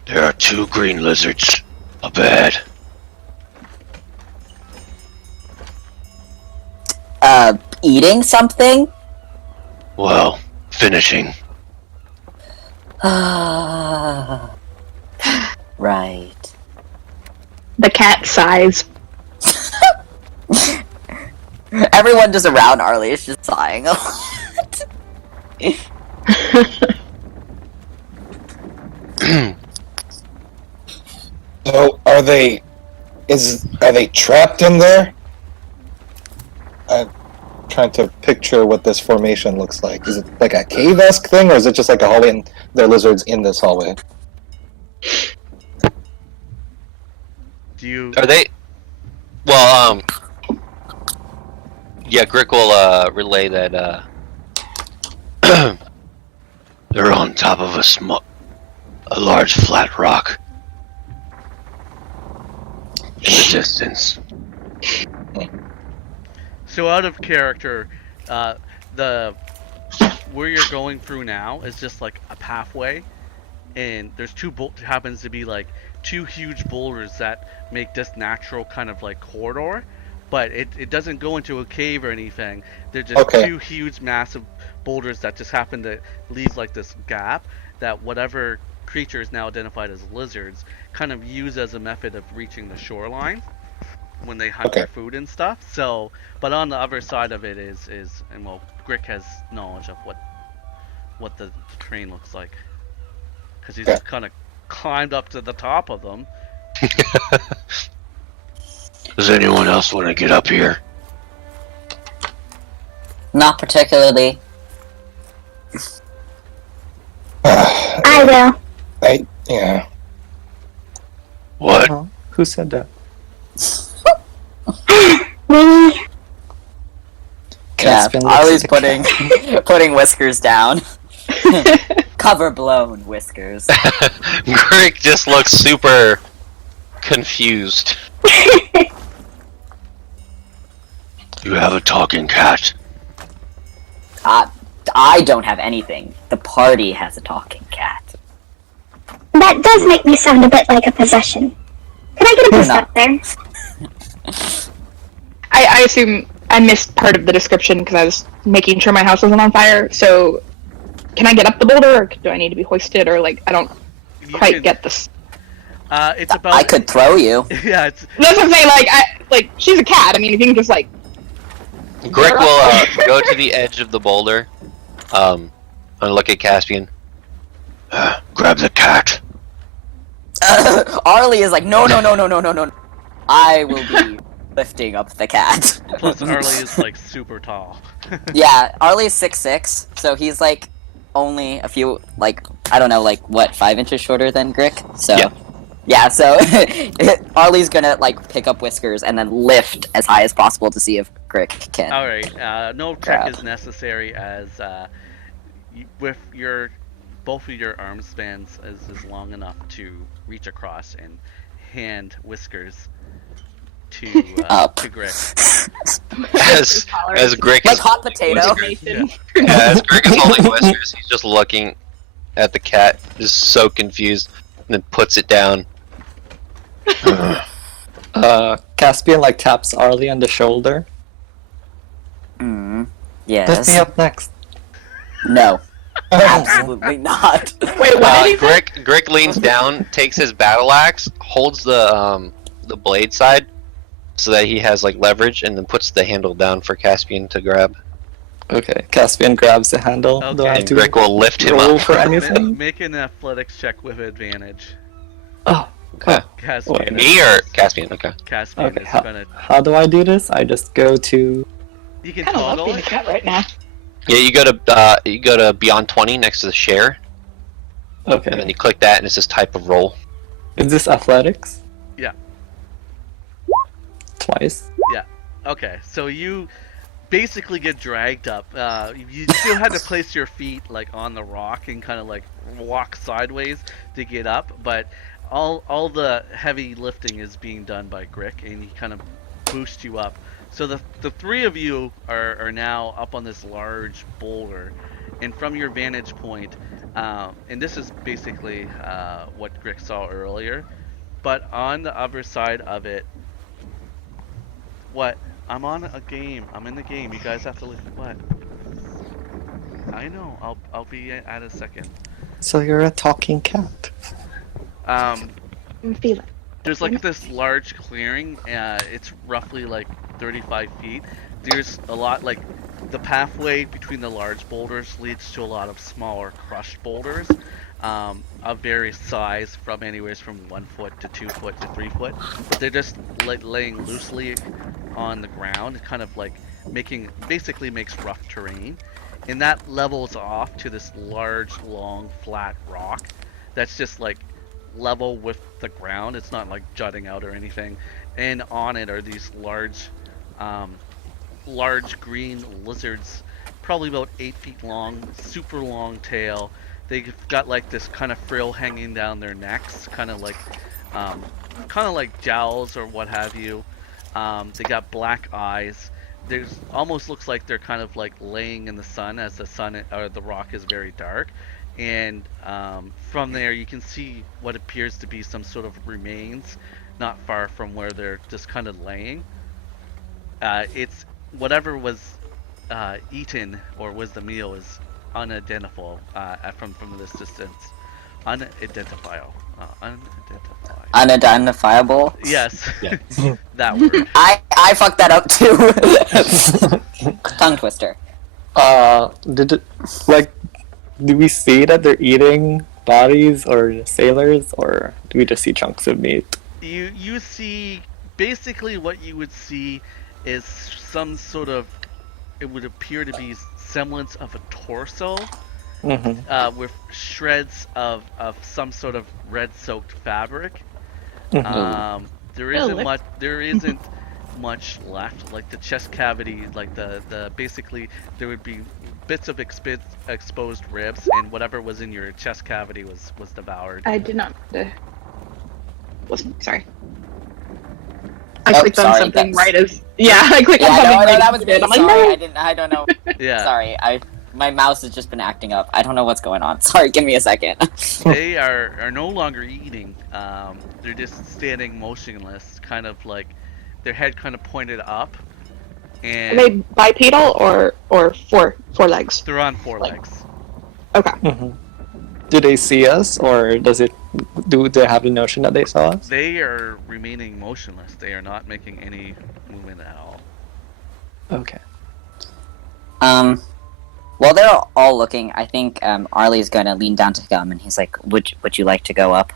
There are 2 green lizards up ahead. Eating something? Well, finishing. Right. The cat sighs. Everyone just around Arli is just sighing a lot. So, are they trapped in there? I'm trying to picture what this formation looks like. Is it like a cave-esque thing, or is it just like a hallway and there are lizards in this hallway? Do you? Are they? Well, yeah, Grik will relay that. They're on top of a large flat rock in the distance. So out of character, the where you're going through now is just like a pathway, and there's happens to be like 2 huge boulders that make this natural kind of like corridor, but it doesn't go into a cave or anything. They're just Okay. 2 huge massive boulders that just happen to leave like this gap that whatever creatures now identified as lizards kind of use as a method of reaching the shoreline when they hunt their food and stuff. So, but on the other side of it is and well, Grik has knowledge of what the terrain looks like, because he's just kind of climbed up to the top of them. Does anyone else want to get up here? Not particularly. I will. Yeah. What? Oh, who said that? Me. Yeah, Caspian looks Arli's at the cat. putting Whiskers down. Cover blown, Whiskers. Grik just looks super confused. You have a talking cat. I don't have anything. The party has a talking cat. That does make me sound a bit like a possession. Can I get a You're boost not. up there? I assume I missed part of the description because I was making sure my house wasn't on fire. So, can I get up the boulder, or do I need to be hoisted, or like I don't quite get this? It's about. I could throw you. Yeah, it's. That's what I'm saying. Like she's a cat. I mean, if you can just like. Grik will go to the edge of the boulder, and look at Caspian. Grab the cat. Arli is like, no. I will be lifting up the cat. Plus, Arli is like super tall. Yeah, Arli is 6'6", so he's like only a few, like, I don't know, like, what, 5 inches shorter than Grik? So, yeah, so Arli's gonna, like, pick up Whiskers and then lift as high as possible to see if Grik can. Alright, no check is necessary as, with both of your arm spans is long enough to reach across and hand Whiskers to Grik. As Grik Like is hot potato. as Grik is holding Whiskers, he's just looking at the cat, just so confused, and then puts it down. Caspian like taps Arli on the shoulder. Yes. Lift me up next. No. Absolutely not. Wait, what did he say? Grik leans down, takes his battle axe, holds the blade side so that he has like leverage, and then puts the handle down for Caspian to grab. Okay, Caspian grabs the handle. Do I Okay. have And to Grik will lift him roll up. for anything? Make an athletics check with advantage. Oh, okay. Caspian. Me or Caspian? Okay. Caspian Okay, is how, gonna. how do I do this? I just go to... You can Kind of love toggle being a it. cat right now. Yeah, you go to beyond 20 next to the share, and then Okay. you click that, and it says type of roll. Is this athletics? Yeah. Twice? Okay, so you basically get dragged up. You still had to place your feet like on the rock and kind of like walk sideways to get up, but all the heavy lifting is being done by Grik, and he kind of boosts you up. So the three of you are now up on this large boulder, and from your vantage point, and this is basically what Grik saw earlier, but on the other side of it, what? I'm on a game. I'm in the game. You guys have to look. What? I know. I'll be at a second. So you're a talking cat. I'm feeling. There's like this large clearing. It's roughly like 35 feet. There's a lot like the pathway between the large boulders leads to a lot of smaller crushed boulders of various size, from anywhere from 1 foot to 2 foot to 3 foot. But they're just laying loosely on the ground, kind of like basically makes rough terrain, and that levels off to this large, long, flat rock that's just like level with the ground. It's not like jutting out or anything, and on it are these large green lizards, probably about 8 feet long, super long tail. They've got like this kind of frill hanging down their necks, kind of like jowls or what have you. They got black eyes. There's almost looks like they're kind of like laying in the sun, as the sun or the rock is very dark. And from there you can see what appears to be some sort of remains not far from where they're just kind of laying. It's whatever was eaten or was the meal is unidentifiable from this distance. Unidentifiable. Unidentifiable. Yes. Yeah. That word. I fucked that up too. Tongue twister. Do we see that they're eating bodies or sailors, or do we just see chunks of meat? You see basically what you would see is some sort of, it would appear to be semblance of a torso with shreds of some sort of red soaked fabric. There isn't much left. Like the chest cavity, like the basically there would be bits of exposed ribs, and whatever was in your chest cavity was devoured. I did not. Wasn't sorry. I clicked on sorry, something that's- right as I clicked on Yeah, something no, right that as was you me. did. I'm like, Sorry, no. I don't know. Yeah. Sorry, my mouse has just been acting up. I don't know what's going on. Sorry, give me a second. They are no longer eating. They're just standing motionless, kind of like their head kind of pointed up, Are and they bipedal or four legs? they're on four Like- legs. Okay. Do they see us, or do they have the notion that they saw us? They are remaining motionless. They are not making any movement at all. Okay. While they're all looking, I think Arli's gonna lean down to Gum, and he's like, "Would you like to go up?"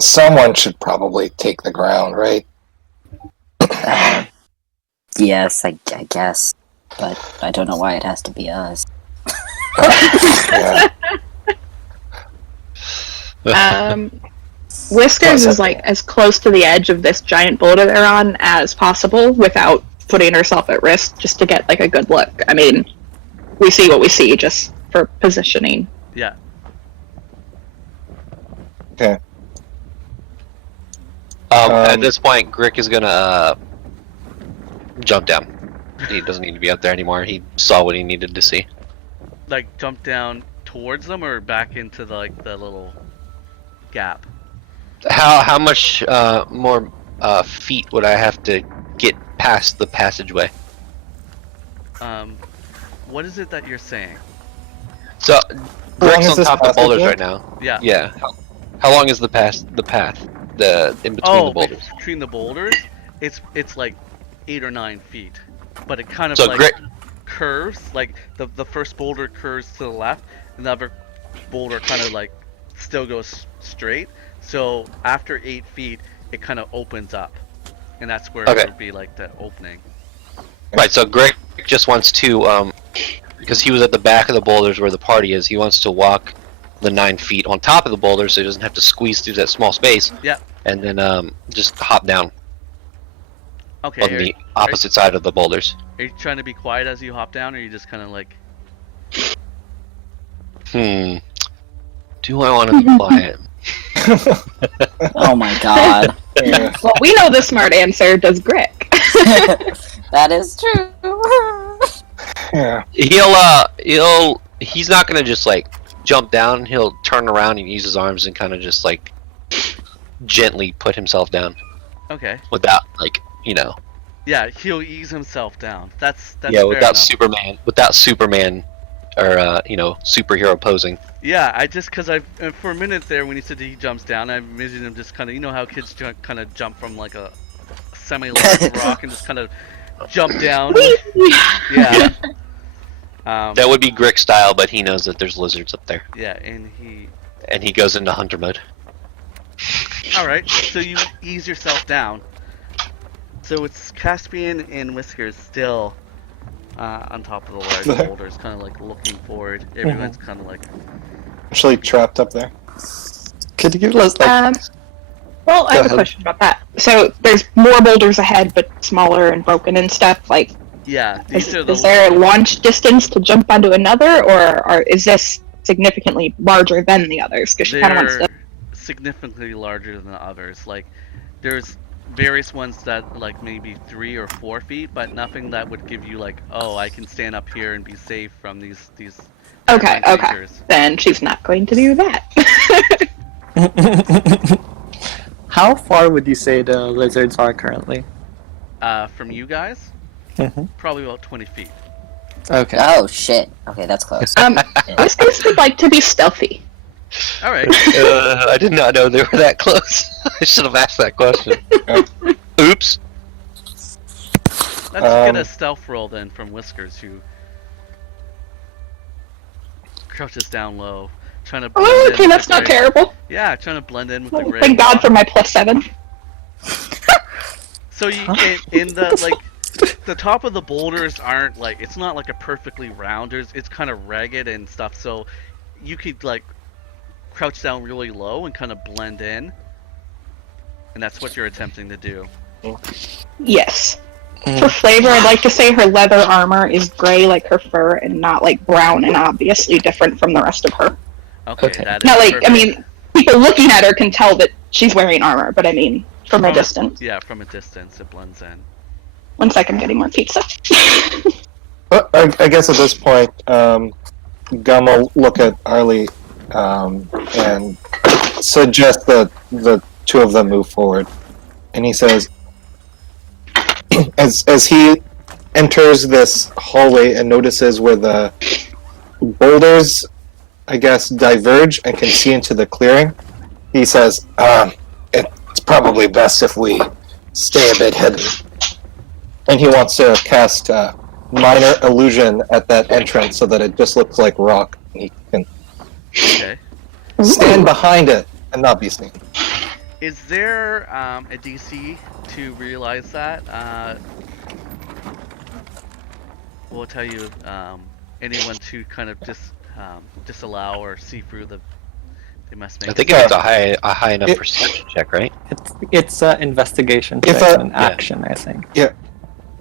Someone should probably take the ground, right? Yes, I guess, but I don't know why it has to be us. Yeah. Whiskers is like as close to the edge of this giant boulder they're on as possible without putting herself at risk, just to get like a good look. I mean, we see what we see just for positioning. Yeah. Okay. At this point, Grik is gonna jump down. He doesn't need to be out there anymore. He saw what he needed to see. Like jump down towards them or back into the little gap. How much more feet would I have to get past the passageway? What is it that you're saying? So, long Grik's is on this top of the boulders passage? right now. Yeah. Yeah. How long is the path? In between the boulders. Between the boulders, it's like 8 or 9 feet, but it kind of So like Grik, curves. Like the first boulder curves to the left, and the other boulder kind of like still goes straight. So after 8 feet, it kind of opens up, and that's where Okay. it would be like the opening. right? So Grik just wants to, because he was at the back of the boulders where the party is. He wants to walk the 9 feet on top of the boulders, so he doesn't have to squeeze through that small space. Yep. And then just hop down Okay. on the opposite side of the boulders. Are you trying to be quiet as you hop down, or are you just kind of like? Do I want to be quiet? Oh my god. Yeah. Well, we know the smart answer. Does Grik? That is true. Yeah. He's not gonna just like jump down. He'll turn around and use his arms and kind of just like gently put himself down Okay. without like, Yeah, he'll ease himself down. That's yeah, fair without enough. Superman or superhero posing. Yeah, I just because I for a minute there when he said he jumps down, I envisioned him just kind of how kids kind of jump from like a semi-large rock and just kind of jump down. Yeah. That would be Grik style, but he knows that there's lizards up there, Yeah, and he goes into hunter mode. All right, so you ease yourself down. So it's Caspian and Whiskers still on top of the large boulders, kind of like looking forward. Everyone's kind of like. Actually trapped up there. Could you give us like Well, I Go have ahead. a question about that. So there's more boulders ahead, but smaller and broken and stuff. Like, Yeah, is, these are the. is there a launch distance to jump onto another, or is this significantly larger than the others? Because she kind of wants They're to. significantly larger than the others. Like, there's various ones that like maybe 3 or 4 feet, but nothing that would give you like, oh, I can stand up here and be safe from these. Okay, terrifying okay. creatures. Then she's not going to do that. how far would you say the lizards are currently? From you guys, Mhm. probably about 20 feet. Okay. Oh shit. Okay, that's close. Whiskers would like to be stealthy. All right. I did not know they were that close. I should have asked that question. Oops. Let's get a stealth roll then from Whiskers, who crouches down low, trying to. blend Oh, in okay, with that's the not gray- terrible. Yeah, trying to blend in with the gray. Thank God for my +7. So you in the like the top of the boulders aren't like it's not like a perfectly round. It's kind of ragged and stuff. So you could like crouch down really low and kind of blend in, and that's what you're attempting to do. Yes. For flavor, I'd like to say her leather armor is gray like her fur and not like brown and obviously different from the rest of her. Okay. That is Not like, perfect. I mean, people looking at her can tell that she's wearing armor, but I mean, from a distance. Yeah, from a distance it blends in. 1 second, I'm getting more pizza. But I guess at this point, Gum will look at Arli and suggest that the two of them move forward. And he says, as he enters this hallway and notices where the boulders, I guess, diverge and can see into the clearing, he says, it's probably best if we stay a bit hidden. And he wants to cast minor illusion at that entrance so that it just looks like rock. And he can Okay. stand behind it and not be seen. Is there a DC to realize that? We'll tell you anyone to kind of disallow or see through the. They must make. I think it's a high enough perception check, right? It's an investigation If check, a- an action, I think.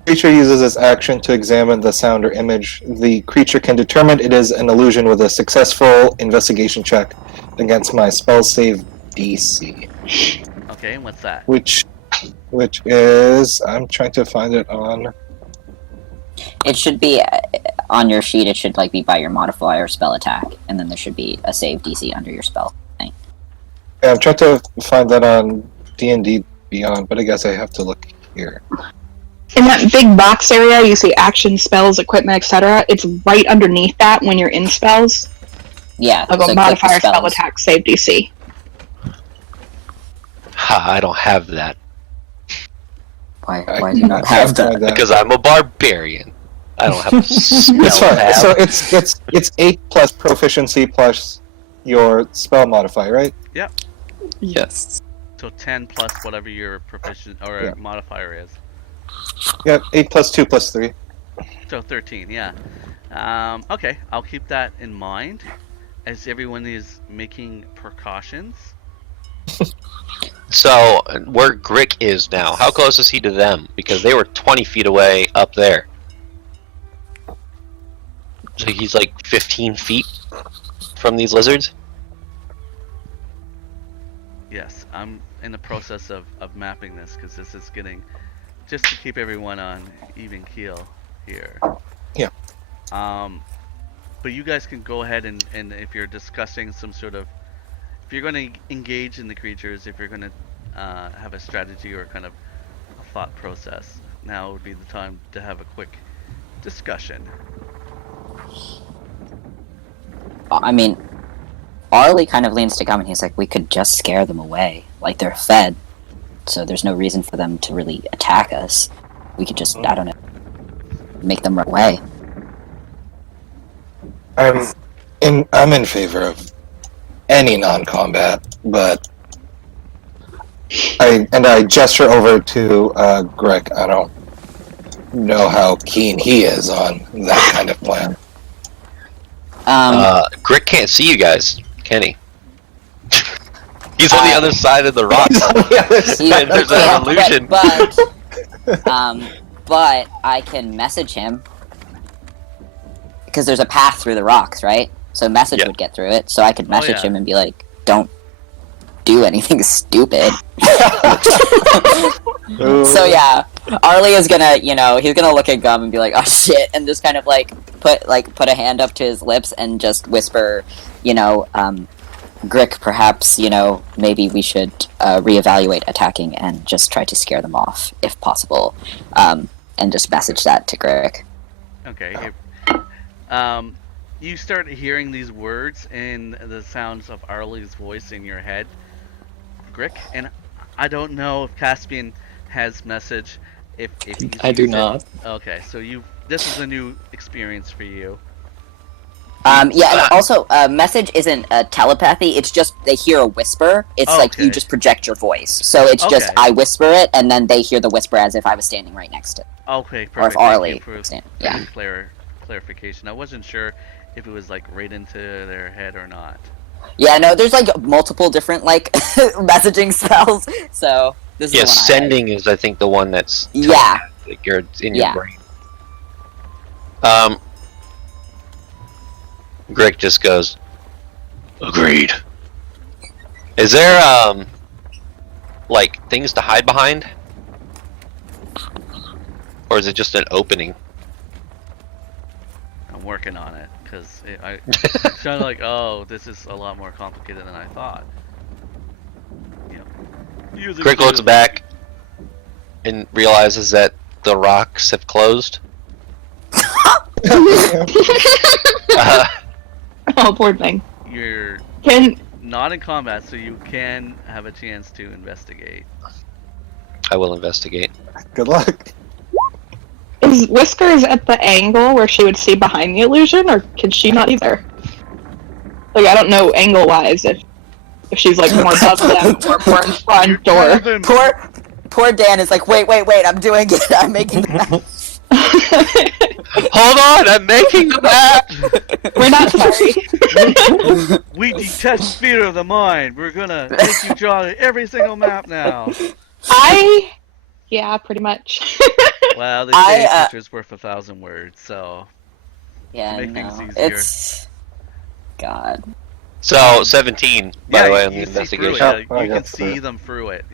Creature uses its action to examine the sound or image. The creature can determine it is an illusion with a successful investigation check against my spell save DC, Okay, and what's that? which is I'm trying to find it on. It should be on your sheet. It should like be by your modifier spell attack, and then there should be a save DC under your spell thing. Yeah, I'm trying to find that on D&D Beyond, but I guess I have to look here. In that big box area, you see action, spells, equipment, etc. It's right underneath that when you're in spells. Yeah. I'll go so modifier, click the spell spells. attack, save DC. Ha! I don't have that Why do you not have that? because I'm a barbarian. I don't have a spell It's fine. tab. So it's 8 plus proficiency plus your spell modifier, right? Yes. So 10 plus whatever your proficient or Yeah. modifier is. Yep, 8 plus 2 plus 3. So 13, yeah. Okay, I'll keep that in mind as everyone is making precautions. So, where Grik is now, how close is he to them? Because they were 20 feet away up there. So he's like 15 feet from these lizards? Yes, I'm in the process of mapping this because this is getting just to keep everyone on even keel here. Yeah. But you guys can go ahead and if you're discussing some sort of, if you're going to engage in the creatures, if you're going to have a strategy or kind of a thought process, now would be the time to have a quick discussion. I mean, Arli kind of leans to come and he's like, we could just scare them away. Like, they're fed, so there's no reason for them to really attack us. We could just, I don't know, make them run away. I'm in favor of any non-combat, but I gesture over to Grik. I don't know how keen he is on that kind of plan. Grik can't see you guys, can he? He's on the other side of the rock. There's an illusion. But I can message him because there's a path through the rocks, right? So message would get through it. So I could message him and be like, "Don't do anything stupid." So yeah, Arli is gonna, he's gonna look at Gum and be like, "Oh shit," and just kind of put a hand up to his lips and just whisper, Grik, perhaps, maybe we should reevaluate attacking and just try to scare them off, if possible. And just message that to Grik. Okay. You start hearing these words and the sounds of Arli's voice in your head, Grik, and I don't know if Caspian has message. If he's I do used it. not. Okay, so this is a new experience for you. And also, message isn't telepathy, it's just they hear a whisper. It's like you just project your voice. So it's just I whisper it, and then they hear the whisper as if I was standing right next to it. Okay, perfect. Or if Arli was standing. Yeah. Clarification. I wasn't sure if it was right into their head or not. Yeah, no, there's multiple different messaging spells. So this is the one sending is I think the one that's you're in your brain. Grik just goes, agreed. Is there things to hide behind? Or is it just an opening? I'm working on it because it's kind of like, oh, this is a lot more complicated than I thought. Grik looks back and realizes that the rocks have closed. Oh, poor thing. You're not in combat, so you can have a chance to investigate. I will investigate. Good luck. Is Whiskers at the angle where she would see behind the illusion, or can she not either? I don't know angle-wise if she's more above them or more in front or... Poor Dan is like, wait, I'm doing it. I'm making the map. Hold on, I'm making the map! We're not sorry. We detest fear of the mind. We're gonna make you draw every single map now. Yeah, pretty much. Well, they say a picture's worth 1,000 words, so... Yeah, make things easier. It's... God. So, 17, by the way, on the investigation. You can see them through it.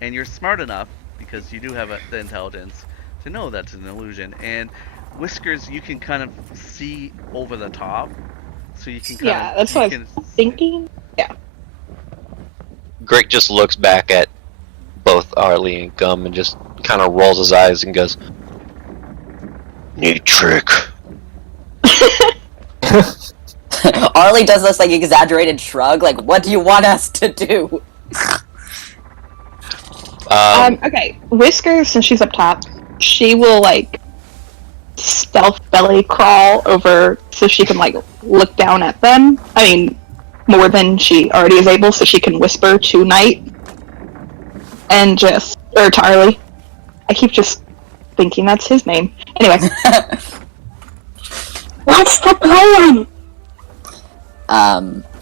And you're smart enough, because you do have the intelligence, to know that's an illusion. And Whiskers, you can kind of see over the top, so you can that's what I was thinking. Yeah. Grik just looks back at both Arli and Gum and just kind of rolls his eyes and goes, "New trick." Arli does this like exaggerated shrug, like, what do you want us to do? Okay, Whiskers, since she's up top, she will like stealth belly crawl over so she can like look down at them. I mean, more than she already is able, so she can whisper to Knight and to Arli. I keep just thinking that's his name. Anyway, What's the plan?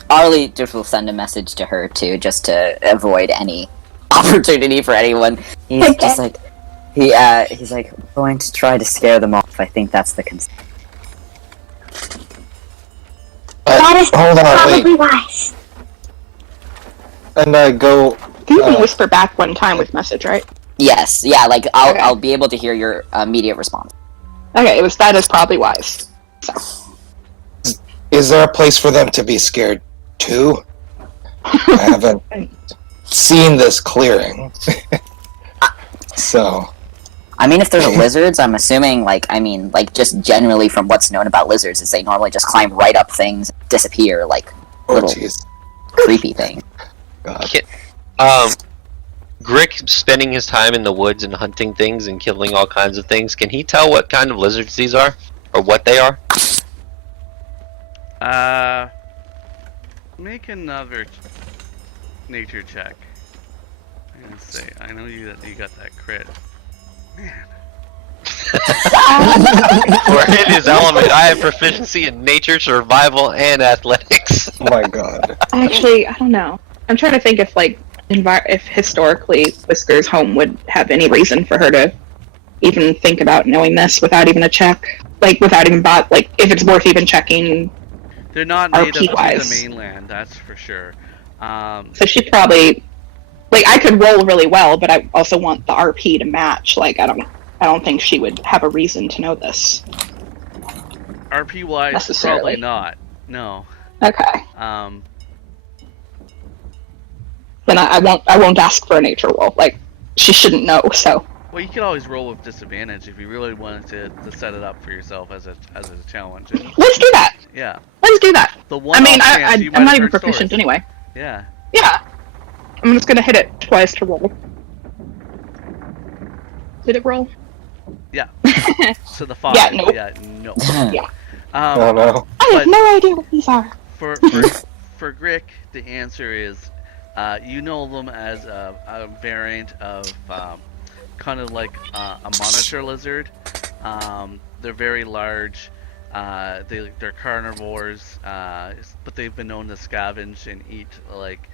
Arli just will send a message to her too, just to avoid any opportunity for anyone. He's Okay. just like, he's like, we're going to try to scare them off. I think that's the concern. That is Hold on, probably wait. wise. And I go. you can whisper back one time with message, right? Yes, yeah, like I'll Okay. I'll be able to hear your immediate response. Okay, that is probably wise. So. Is there a place for them to be scared too? I haven't seen this clearing. So. I mean, if there's lizards, I'm assuming, like, just generally from what's known about lizards, is they normally just climb right up things, disappear, like, Oh, little jeez. creepy thing. God. Grik spending his time in the woods and hunting things and killing all kinds of things. Can he tell what kind of lizards these are, or what they are? Make another nature check. I'm gonna say, I know you got that crit. Man. Or in his element, I have proficiency in nature, survival, and athletics. Oh my god. Actually, I don't know. I'm trying to think if like if historically Whiskers' home would have any reason for her to even think about knowing this without even a check, like without even if it's worth even checking. They're not native to RP-wise. the mainland, that's for sure. So she probably I could roll really well, but I also want the RP to match. Like I don't think she would have a reason to know this. RP wise, Necessarily. probably not. No. Okay. But Then I won't ask for a nature roll. Like she shouldn't know. So well, you could always roll with disadvantage if you really wanted to set it up for yourself as a challenge. And, let's do that. yeah. Let's do that. The one. I mean, chance you I'm might not even have heard proficient stories. anyway. Yeah. Yeah. I'm just gonna hit it twice to roll. Did it roll? Yeah. So the 5. Yeah, nope. Yeah. No. Yeah. Oh no. I have But- no idea what these are. For Grik, the answer is, you know them as a variant of kind of like a monitor lizard. They're very large. They're carnivores, but they've been known to scavenge and eat like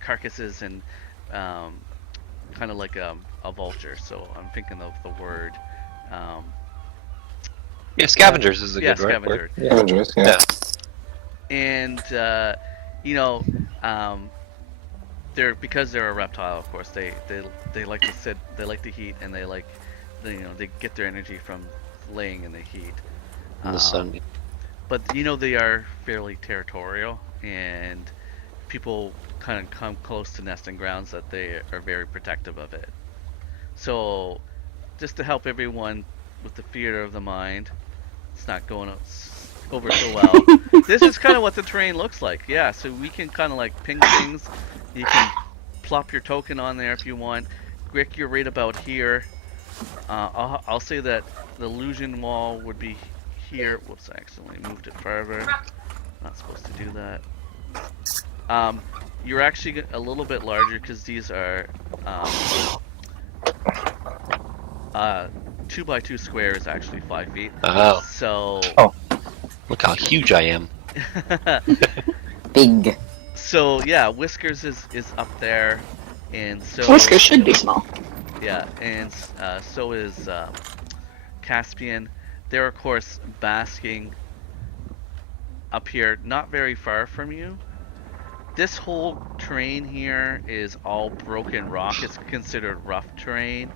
carcasses and kind of like a vulture. So I'm thinking of the word. Yeah, scavengers is a Yeah, good right scavenger. word. Avengers, yeah. And you know, because they're a reptile, of course. They like to sit. They like the heat, and they get their energy from laying in the heat. In the sun. But they are fairly territorial, and people kind of come close to nesting grounds that they are very protective of it. So, just to help everyone with the theater of the mind, it's not going over so well. This is kind of what the terrain looks like. Yeah, so we can kind of like ping things. You can plop your token on there if you want. Grik, you're right about here. I'll say that the illusion wall would be here. Whoops, I accidentally moved it farther. Not supposed to do that. You're actually a little bit larger because these are 2x2 square is actually 5 feet. Oh, So. look how huge I am. Big. So yeah, Whiskers is up there, and so Whiskers should be small. yeah, and so is Caspian. They're of course basking up here, not very far from you. This whole terrain here is all broken rock. It's considered rough terrain.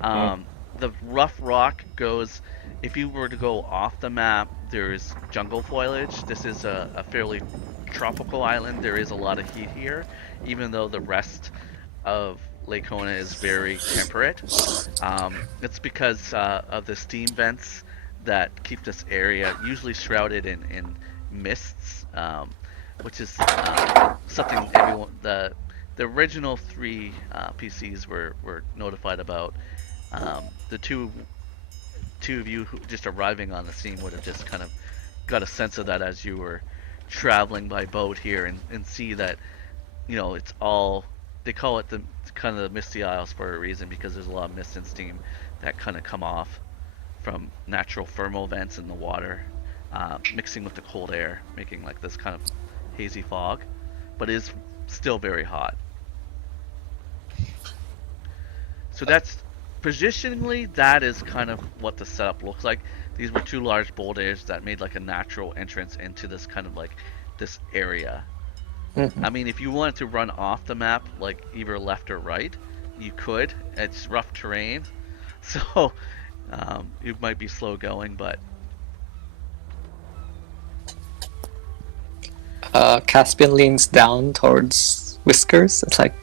The rough rock goes, if you were to go off the map, there's jungle foliage. This is a fairly tropical island. There is a lot of heat here, even though the rest of Laikona is very temperate. It's because of the steam vents that keep this area usually shrouded in mists, which is something everyone the original 3 PCs were notified about. The two of you who just arriving on the scene would have just kind of got a sense of that as you were traveling by boat here and see that, it's all, they call it the kind of the Misty Isles for a reason, because there's a lot of mist and steam that kind of come off from natural thermal vents in the water, mixing with the cold air, making like this kind of hazy fog, but it is still very hot. So that's positionally, that is kind of what the setup looks like. These were 2 large boulders that made like a natural entrance into this kind of like this area. I mean, if you wanted to run off the map, like either left or right, you could. It's rough terrain, so it might be slow going, but Caspian leans down towards Whiskers. It's like,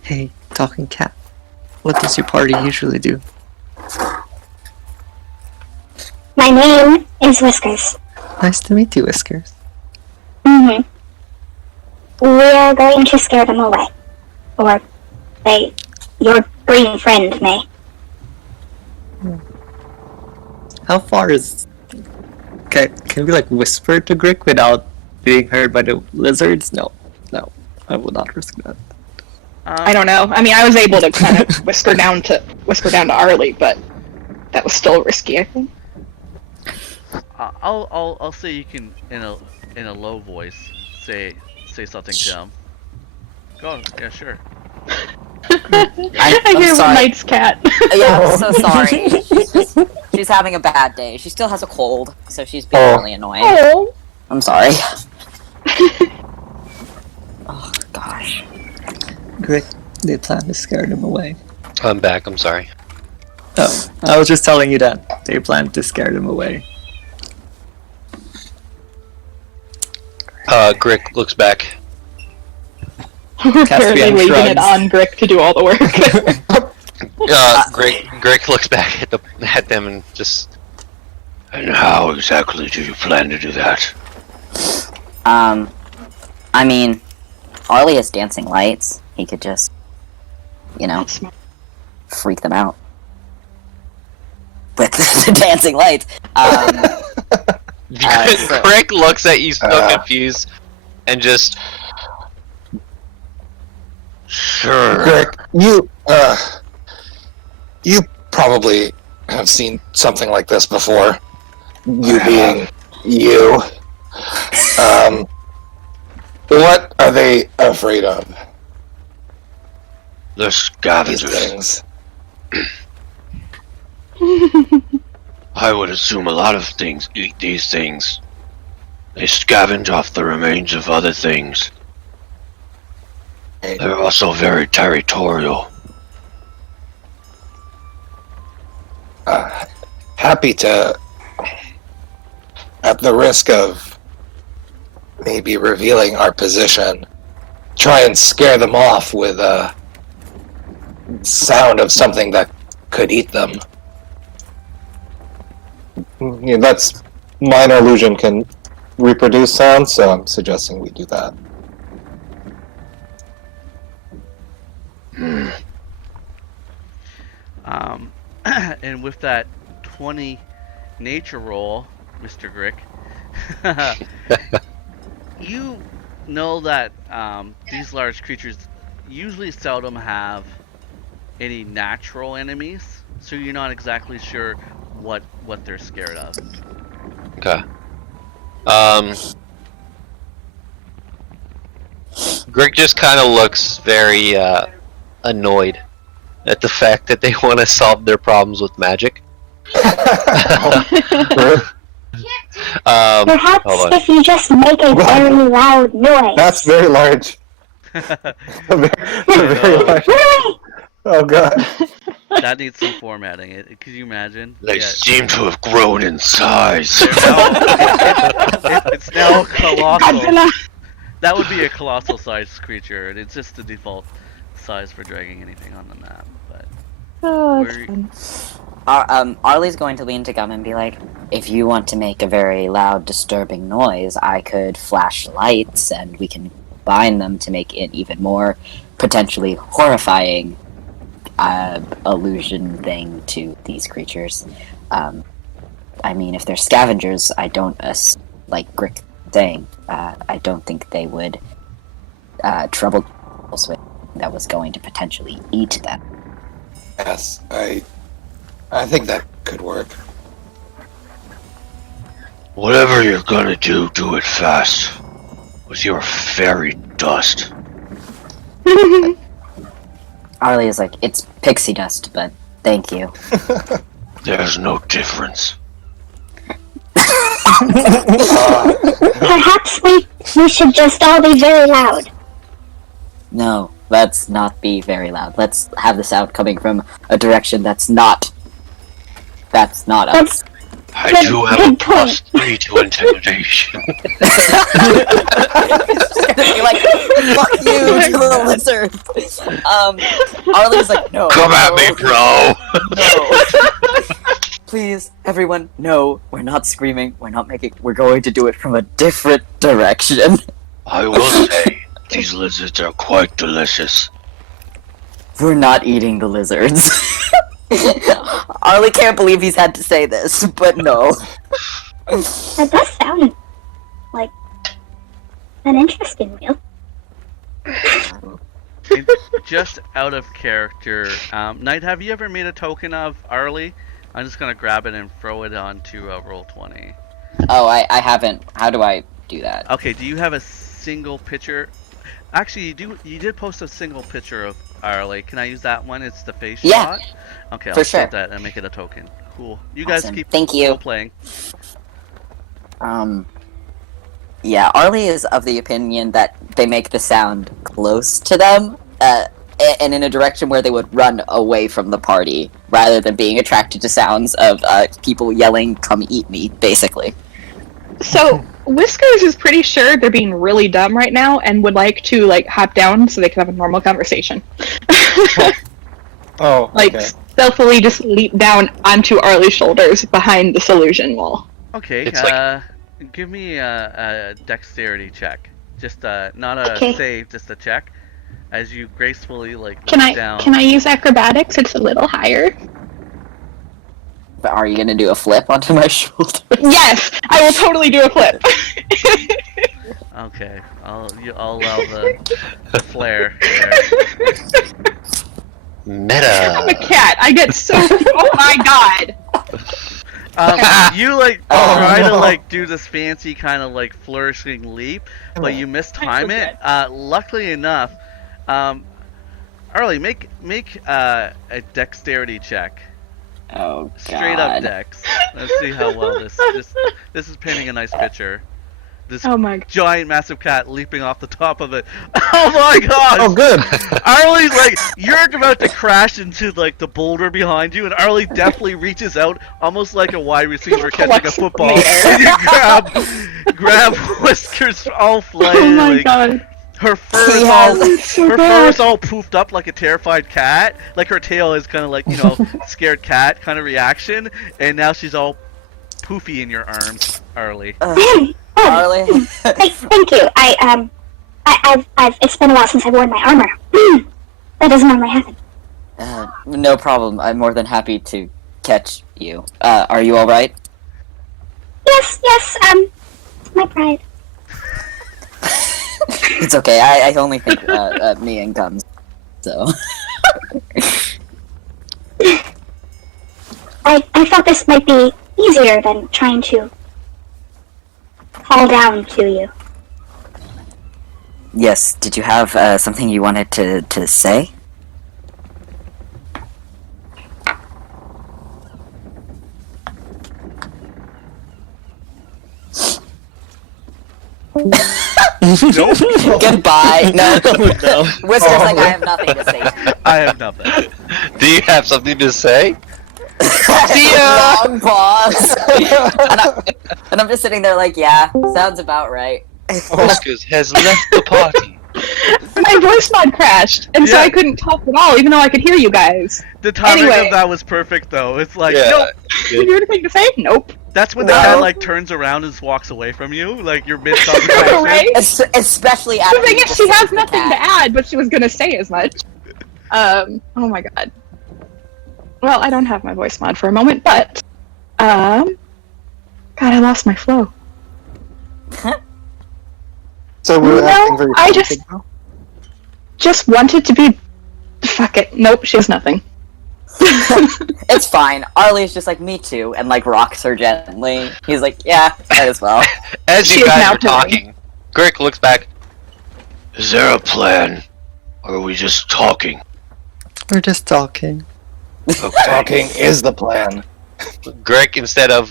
hey, talking cat, what does your party usually do? My name is Whiskers. Nice to meet you, Whiskers. Mm-hmm. We're going to scare them away. Or your green friend may. How far is... Okay, can we like whisper to Grik without being heard by the lizards? No, I would not risk that. I don't know. I mean, I was able to kind of whisper down to Arli, but that was still risky, I think. I'll say you can in a low voice say something to him. Go, yeah, sure. I hear sorry. Knight's cat. Yeah, I'm so sorry. She's having a bad day. She still has a cold, so she's being really annoying. Oh. I'm sorry. Oh gosh. Grik, they plan to scare them away. I'm back. I'm sorry. Oh, I was just telling you that they plan to scare them away. Grik looks back. Apparently leaving it on Grik to do all the work. Grik looks back at them and just. And how exactly do you plan to do that? I mean, Arli has dancing lights. He could just, freak them out with the dancing lights. Grik looks at you so confused and just. Sure. Grik, you probably have seen something like this before. You being you. What are they afraid of? The These scavengers. things. I would assume a lot of things eat these things. They scavenge off the remains of other things. They're also very territorial. Happy to, at the risk of maybe revealing our position, try and scare them off with a sound of something that could eat them. Yeah, that's minor illusion can reproduce sound, so I'm suggesting we do that. And with that 20 nature roll, Mr. Grik, you know that these large creatures usually seldom have any natural enemies, so you're not exactly sure what they're scared of. Okay. Grik just kind of looks very annoyed at the fact that they want to solve their problems with magic. Perhaps hold on. if you just make a very loud noise. That's very large. very large. Oh god. That needs some formatting. Could you imagine? They seem to have grown in size. It's now colossal. Godzilla. That would be a colossal sized creature, and it's just the default size for dragging anything on the map, but Oh, We're- that's fun. Arli's going to lean to Gum and be like, if you want to make a very loud, disturbing noise, I could flash lights and we can combine them to make it even more potentially horrifying illusion thing to these creatures. I mean, if they're scavengers, I don't, like Grik saying, I don't think they would trouble us with that was going to potentially eat them. Yes, I think that could work. Whatever you're gonna do it fast. With your fairy dust. Arli is like, it's pixie dust, but thank you. There's no difference. Perhaps we should just all be very loud. No, let's not be very loud. Let's have the sound coming from a direction that's not us. I Good- do have a good point. +3 to intimidation. You're like, fuck you to the lizard. Arli's like, no. Come at me, bro! No. Please, everyone, no. We're not screaming. We're going to do it from a different direction. I will say, these lizards are quite delicious. We're not eating the lizards. Arli can't believe he's had to say this, but no. That does sound like an interesting meal. And just out of character, Knight, have you ever made a token of Arli? I'm just gonna grab it and throw it onto Roll20. Oh, I haven't. How do I do that? Okay, do you have a single picture? Actually, you did post a single picture of Arli. Can I use that one? It's the face Yeah, shot? Okay, for I'll sure. save that and make it a token. Cool. You guys Awesome. keep Thank you. playing. Yeah, Arli is of the opinion that they make the sound close to them, and in a direction where they would run away from the party, rather than being attracted to sounds of people yelling, "Come eat me," basically. So Whiskers is pretty sure they're being really dumb right now and would like to hop down so they can have a normal conversation. Oh, okay. Stealthily just leap down onto Arli's shoulders behind this illusion wall. Okay, It's like- give me a dexterity check. Just not a Okay. save, just a check. As you gracefully Can leap down. I use acrobatics? It's a little higher. But are you gonna do a flip onto my shoulder? Yes, I will totally do a flip. Okay, I'll allow the flare there. I'm Meta. a cat. I get so. Oh my god. You Oh, try no. to do this fancy kind of flourishing leap, but you mistime it. Luckily enough, Arli, make a dexterity check. Oh god. Straight up dex. Let's see how well this is painting a nice picture. This Oh my god. giant massive cat leaping off the top of it. Oh my god! Oh, good. Arli's you're about to crash into the boulder behind you, and Arli definitely reaches out, almost like a wide receiver catching a Collects football, in the air. and you grab Whiskers all flayed. Oh my god. Her fur He is has- all So her fur bad. is all poofed up like a terrified cat. Like her tail is kind of scared cat kind of reaction, and now she's all poofy in your arms, Arli. Arli. Thank you. It's been a while since I've worn my armor. That doesn't normally happen. No problem. I'm more than happy to catch you. Are you all right? Yes, my pride. It's okay. I only think me and Gums. So. I thought this might be easier than trying to call down to you. Yes. Did you have something you wanted to say? Goodbye. No. No. Whiskers I have nothing to say. I have nothing. Do you have something to say? See ya! Long pause. and I'm just sitting there yeah, sounds about right. Whiskers has left the party. My voice mod crashed, and so Yeah. I couldn't talk at all, even though I could hear you guys. The timing Anyway. of that was perfect, though. It's like, Yeah. nope. Did you have anything to say? Nope. That's when the No. cat like turns around and just walks away from you, like you're mid conversation. Right? Especially The after thing you is, just she saved has the nothing cat. to add, but she was gonna say as much. Oh my god. Well, I don't have my voice mod for a moment, but God, I lost my flow. So we were No, acting very I stupid now? just wanted to be. Fuck it. Nope, she has nothing. It's fine. Arli's just like, me too, and like rocks her gently. He's like, yeah, might as well. As She you is guys now are talking, Grik looks back. Is there a plan? Or are we just talking? We're just talking. Okay. Talking is the plan. Grik, instead of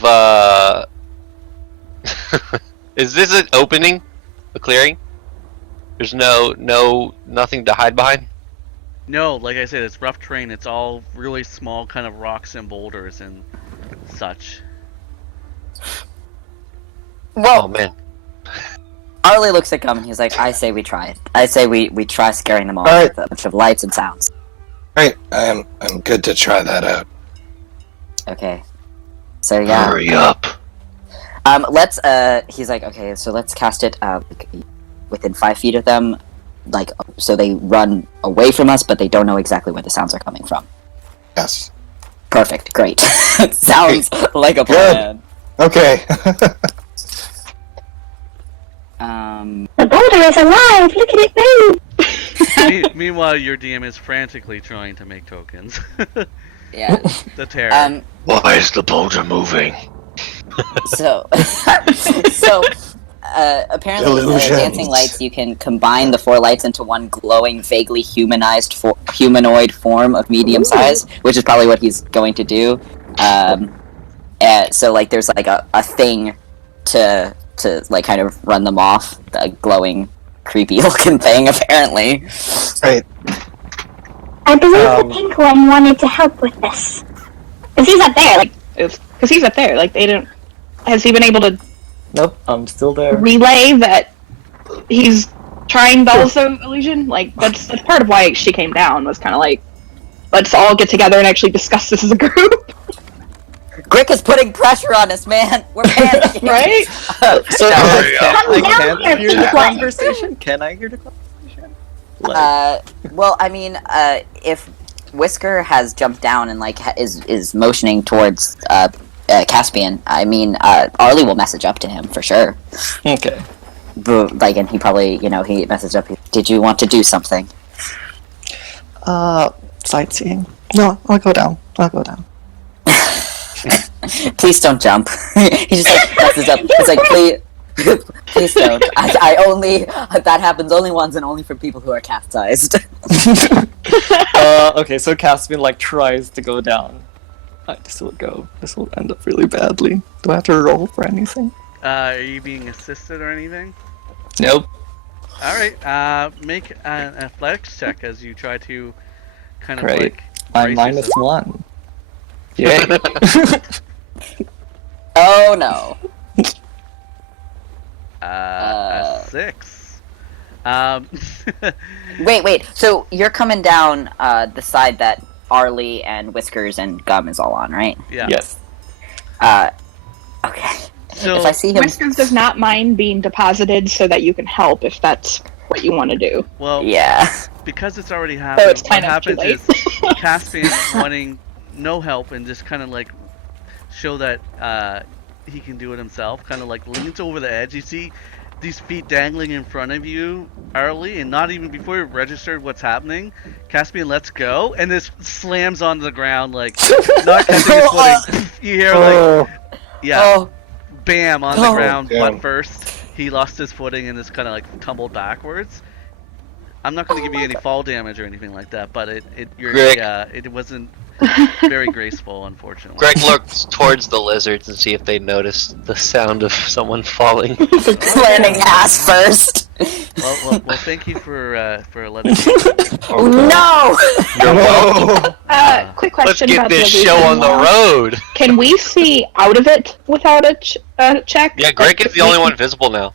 is this an opening? A clearing? There's nothing to hide behind? No, like I said, it's rough terrain. It's all really small kind of rocks and boulders and such. Well, Oh man. Arli looks at Gum and he's like, I say we try it. I say we try scaring them off Alright. with a bunch of lights and sounds. Right, I'm good to try that out. Okay. So yeah. Hurry up. Let's he's like, okay, so let's cast it like, within 5 feet of them, like so they run away from us, but they don't know exactly where the sounds are coming from. Yes. Perfect, great. Sounds like a plan. Okay. The boulder is alive! Look at it move! Meanwhile, your DM is frantically trying to make tokens. Yeah. The terror. Why is the boulder moving? So, apparently, Illusions. dancing lights, you can combine the 4 lights into one glowing, vaguely humanoid form of medium size, which is probably what he's going to do. So, like, there's like a thing to like kind of run them off. The glowing, creepy looking thing, apparently. Right. I believe the pink one wanted to help with this. Because he's up there, like, Because he's up there. Like, they don't. Has he been able to Nope, I'm still there. relay that he's trying the also illusion? Like, that's part of why she came down, was kind of like, let's all get together and actually discuss this as a group. Grik is putting pressure on us, man. We're panicking. Right? So Hurry up. I Come down can't here, hear the people. conversation? Can I hear the conversation? Like, Well, I mean, if Whisker has jumped down and like is motioning towards Caspian, I mean, Arli will message up to him for sure. okay. Like, and he probably, he messaged up. Did you want to do something? Sightseeing. No, I'll go down. Please don't jump. He just like messaged up. It's like, please don't. I only that happens only once and only for people who are cat-sized. Okay, so Caspian like tries to go down. This will end up really badly. Do I have to roll for anything? Are you being assisted or anything? Nope. Alright, make an athletics check as you try to kind of Great. like I'm brace yourself. -1. Yay. Oh no. A 6. Wait. So you're coming down the side that Arli and Whiskers and Gum is all on, right? Yeah. Yes. Okay. So, If I see him, Whiskers does not mind being deposited so that you can help if that's what you want to do. well, yeah. because it's already So happened, it's what kind of too happens late. is Caspian wanting no help and just kind of like show that he can do it himself, kind of like leans over the edge. You see these feet dangling in front of you, Arli, and not even before you've registered what's happening, Caspian lets go and this slams onto the ground, like not catching his footing. You hear like, yeah, Oh, bam on the Oh. ground, Damn. butt first. He lost his footing and just kind of like tumbled backwards. I'm not going to give you any fall damage or anything like that, but Grik. it wasn't very graceful, unfortunately. Greg looks towards the lizards and see if they notice the sound of someone falling. landing ass first. Well, thank you for letting me. No. You're welcome. Quick Let's question get about this the show on illusion the wall. road. Can we see out of it without a check? Yeah, Greg is the only one visible now.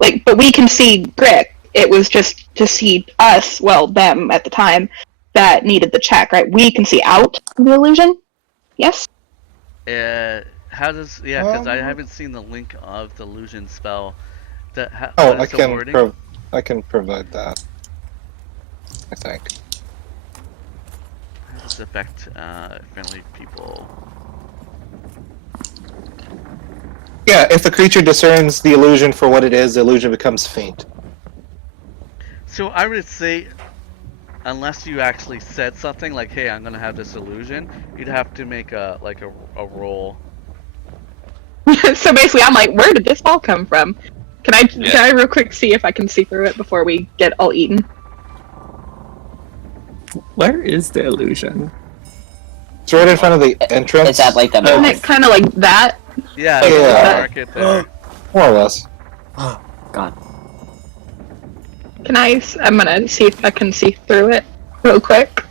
Like, but we can see Grik it was just to see us, well, them at the time, that needed the check, right? We can see out of the illusion. Yes. How does? Yeah, because I haven't seen the link of the illusion spell. Oh, what I is the can wording? I can provide that. I think. How does it affect friendly people? Yeah, if the creature discerns the illusion for what it is, the illusion becomes faint. So I would say, unless you actually said something like, "Hey, I'm gonna have this illusion," you'd have to make a roll. So basically, I'm like, where did this ball come from? Can I real quick see if I can see through it before we get all eaten? Where is the illusion? It's right in front of the entrance. It's at like the Isn't it kind of like that? Yeah, Yeah. mark it there. More or less. God. I'm gonna see if I can see through it real quick.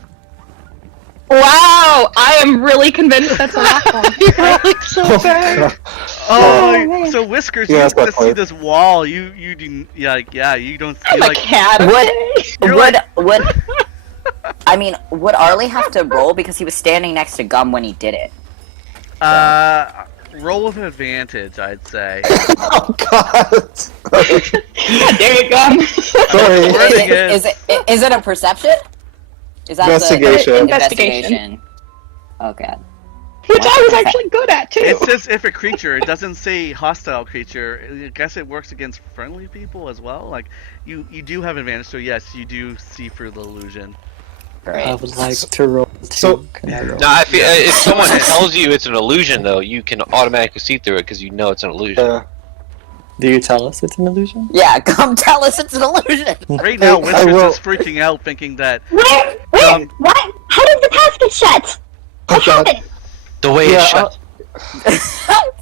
Wow! I am really convinced that's a laptop. You're rolling so bad. Oh, man. so Whiskers, Yeah, you that's can not see clear. this wall. You do, yeah, you don't see I'm a like. cat. You're Would I mean, would Arli have to roll because he was standing next to Gum when he did it? Roll with advantage, I'd say. Oh God! There you go. Sorry. Is it a perception? Is that Investigation. The Investigation. Oh god. Which I was actually good at too. It says if a creature. It doesn't say hostile creature. I guess it works against friendly people as well. Like you do have advantage. So yes, you do see through the illusion. I Great. would like to roll too. So- Can I roll? No, I feel if someone tells you it's an illusion, though, you can automatically see through it because you know it's an illusion. Do you tell us it's an illusion? Yeah, come tell us it's an illusion. Right now, I Whiskers will- is freaking out, thinking that. Where? What? How did the path get shut? What God. happened? The way it's Yeah, shut.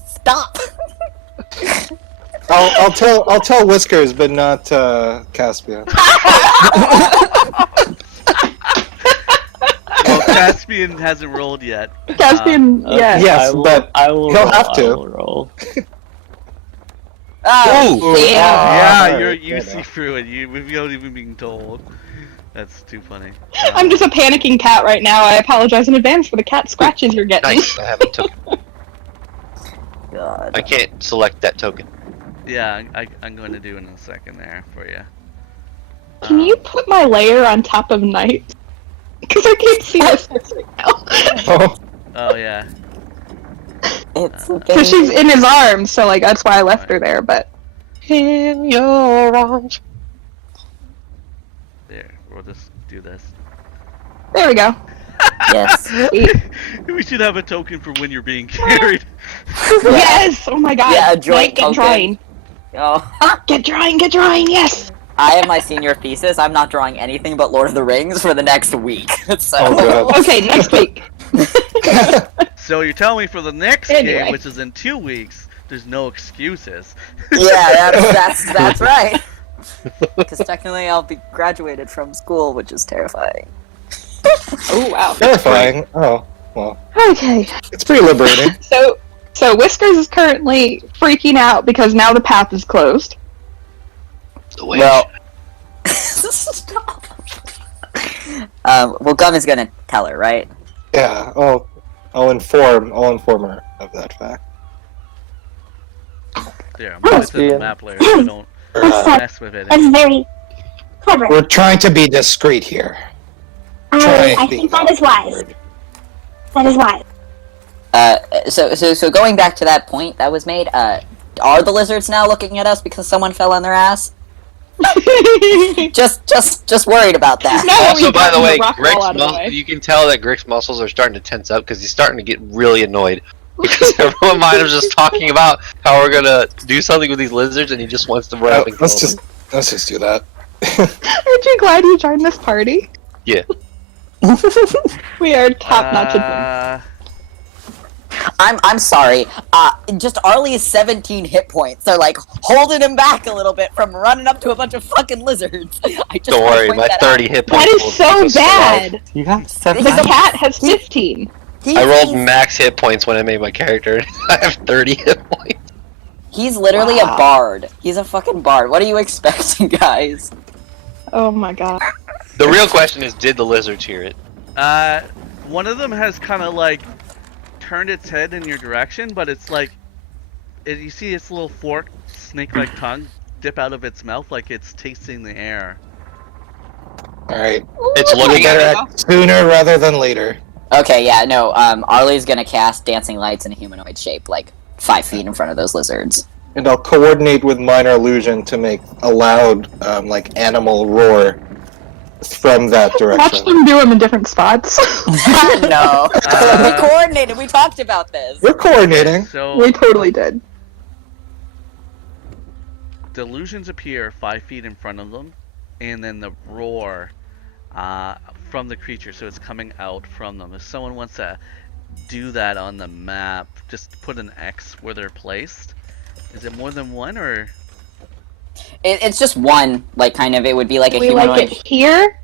Stop. I'll tell Whiskers, but not Caspian. Well, Caspian hasn't rolled yet. Caspian, yeah. Yes, I will, but I will he'll roll, have to. I will roll. Oh, Yeah, Ah, you right, see yeah. through it. Without even being told. That's too funny. I'm just a panicking cat right now. I apologize in advance for the cat scratches you're getting. Nice. I have a token. God. I can't select that token. Yeah, I'm going to do it in a second there for you. Can you put my layer on top of night? Because I can't see this right now. Oh, Oh yeah. It's So she's in his arms, so like that's why I left her there. But In your arms. There, we'll just do this. there we go. yes. Sweet. We should have a token for when you're being carried. Yes! Oh my god. Yeah, a joint Wait, get token. drying. Oh, Get drying, yes! I have my senior thesis. I'm not drawing anything but Lord of the Rings for the next week. So. Oh, God. Okay, next week. So you're telling me for the next Anyway. game, which is in 2 weeks, there's no excuses. Yeah, that's right. Because technically I'll be graduated from school, which is terrifying. Oh wow. terrifying. Oh, well, Okay. it's pretty liberating. So Whiskers is currently freaking out because now the path is closed. The way Well, Stop. Well, Gum is gonna tell her, right? yeah. I'll inform her of that fact. There, I'm putting it in the Yeah. map layer so don't mess with it. That's very clever. We're trying to be discreet here. I think that is wise. That is wise. So going back to that point that was made, are the lizards now looking at us because someone fell on their ass? Just worried about that. No, Also, we by got the way, rock wall out of the way. you can tell that Grik's muscles are starting to tense up because he's starting to get really annoyed. Because everyone might have just talking about how we're gonna do something with these lizards, and he just wants to run up and kill let's just do that. Aren't you glad you joined this party? Yeah. We are top notch. I'm sorry. Just Arli's 17 hit points. They're like holding him back a little bit from running up to a bunch of fucking lizards. I just Don't wanna worry, point my that 30 out. hit points. That is will so keep us alive. bad. You have 7. The cat has 15. I rolled He's- max hit points when I made my character. I have 30 hit points. He's literally a bard. He's a fucking bard. What are you expecting, guys? Oh my god. The real question is, did the lizards hear it? One of them has kind of like turned its head in your direction, but it's like you see its little forked snake-like tongue dip out of its mouth like it's tasting the air. Alright. It's We looking better at it. act sooner rather than later. Okay, yeah, no. Arli's gonna cast dancing lights in a humanoid shape, like 5 feet in front of those lizards. And I'll coordinate with Minor Illusion to make a loud, like, animal roar from that Watch direction. them do them in different spots. No. We coordinated. We talked about this. We're coordinating. So We totally did. delusions appear 5 feet in front of them, and then the roar from the creature, so it's coming out from them. If someone wants to do that on the map, just put an X where they're placed. Is it more than one, or? It's just one, like, kind of, it would be like a We humanoid. like it here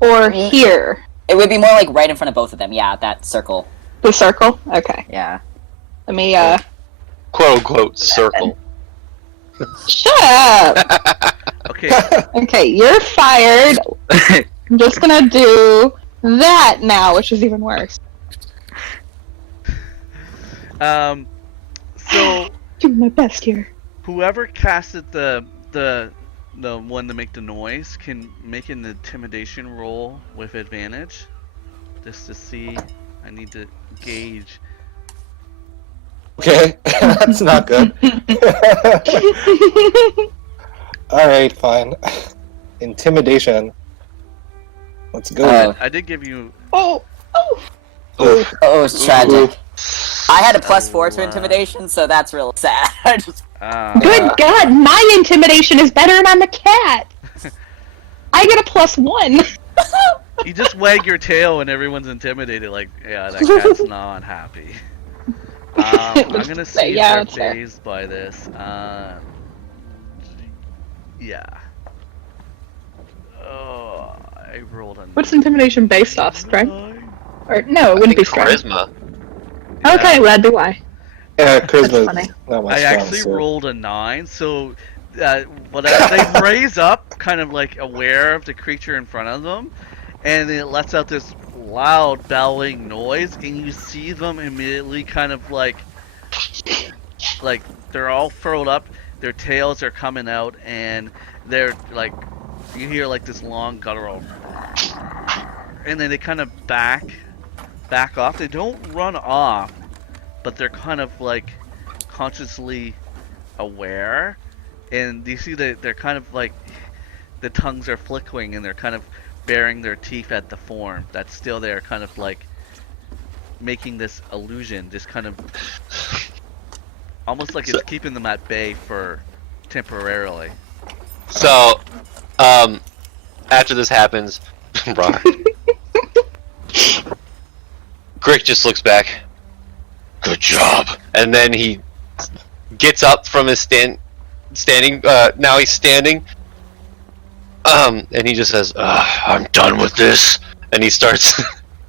or here? It would be more like right in front of both of them, yeah, that circle. The circle? Okay. Yeah. Let me, "Quote unquote circle." shut up! Okay, Okay, you're fired. I'm just gonna do that now, which is even worse. so Doing my best here. whoever casted the one to make the noise can make an intimidation roll with advantage, just to see. I need to gauge. Okay, that's not good. Alright, fine. Intimidation. Let's go. I did give you. Oh! Oh! Oof. Oh, it's tragic. I had a Oh, +4 to intimidation, so that's real sad. I just- Good God, my intimidation is better than I'm a cat! I get a +1! You just wag your tail and everyone's intimidated. Like, yeah, that cat's not happy. I'm gonna see if Yeah, they're that's fair. phased by this. Yeah. Oh, I rolled a. What's intimidation based off? Strength? 9. Or, no, it I wouldn't think be strength. charisma. Okay, well, that'd be why. Yeah, That's charisma funny. is not my I strong actually suit. rolled a 9, so but they raise up, kind of like aware of the creature in front of them, and it lets out this loud bellowing noise, and you see them immediately kind of like they're all furled up, their tails are coming out, and they're like, you hear like this long guttural, and then they kind of back off. They don't run off, but they're kind of like consciously aware, and you see that they're kind of like the tongues are flickering, and they're kind of baring their teeth at the form that's still there, kind of like making this illusion, just kind of almost like it's keeping them at bay for temporarily. So, after this happens, Grik just looks back. Good job. And then he gets up from his standing. Now he's standing. And he just says, "I'm done with this." And he starts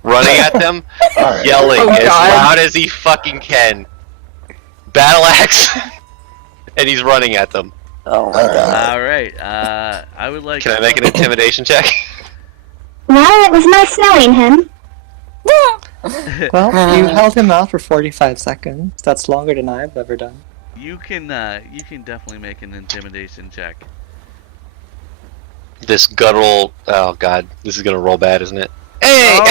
running at them, Alright. yelling Oh, as God. loud as he fucking can. Battle axe, and he's running at them. Oh my god. All right. I would like. Can I make an intimidation check? Well, it was nice knowing him. Well, you held him out for 45 seconds. That's longer than I've ever done. You can definitely make an intimidation check. This guttural. Oh god, this is gonna roll bad, isn't it? Hey! Oh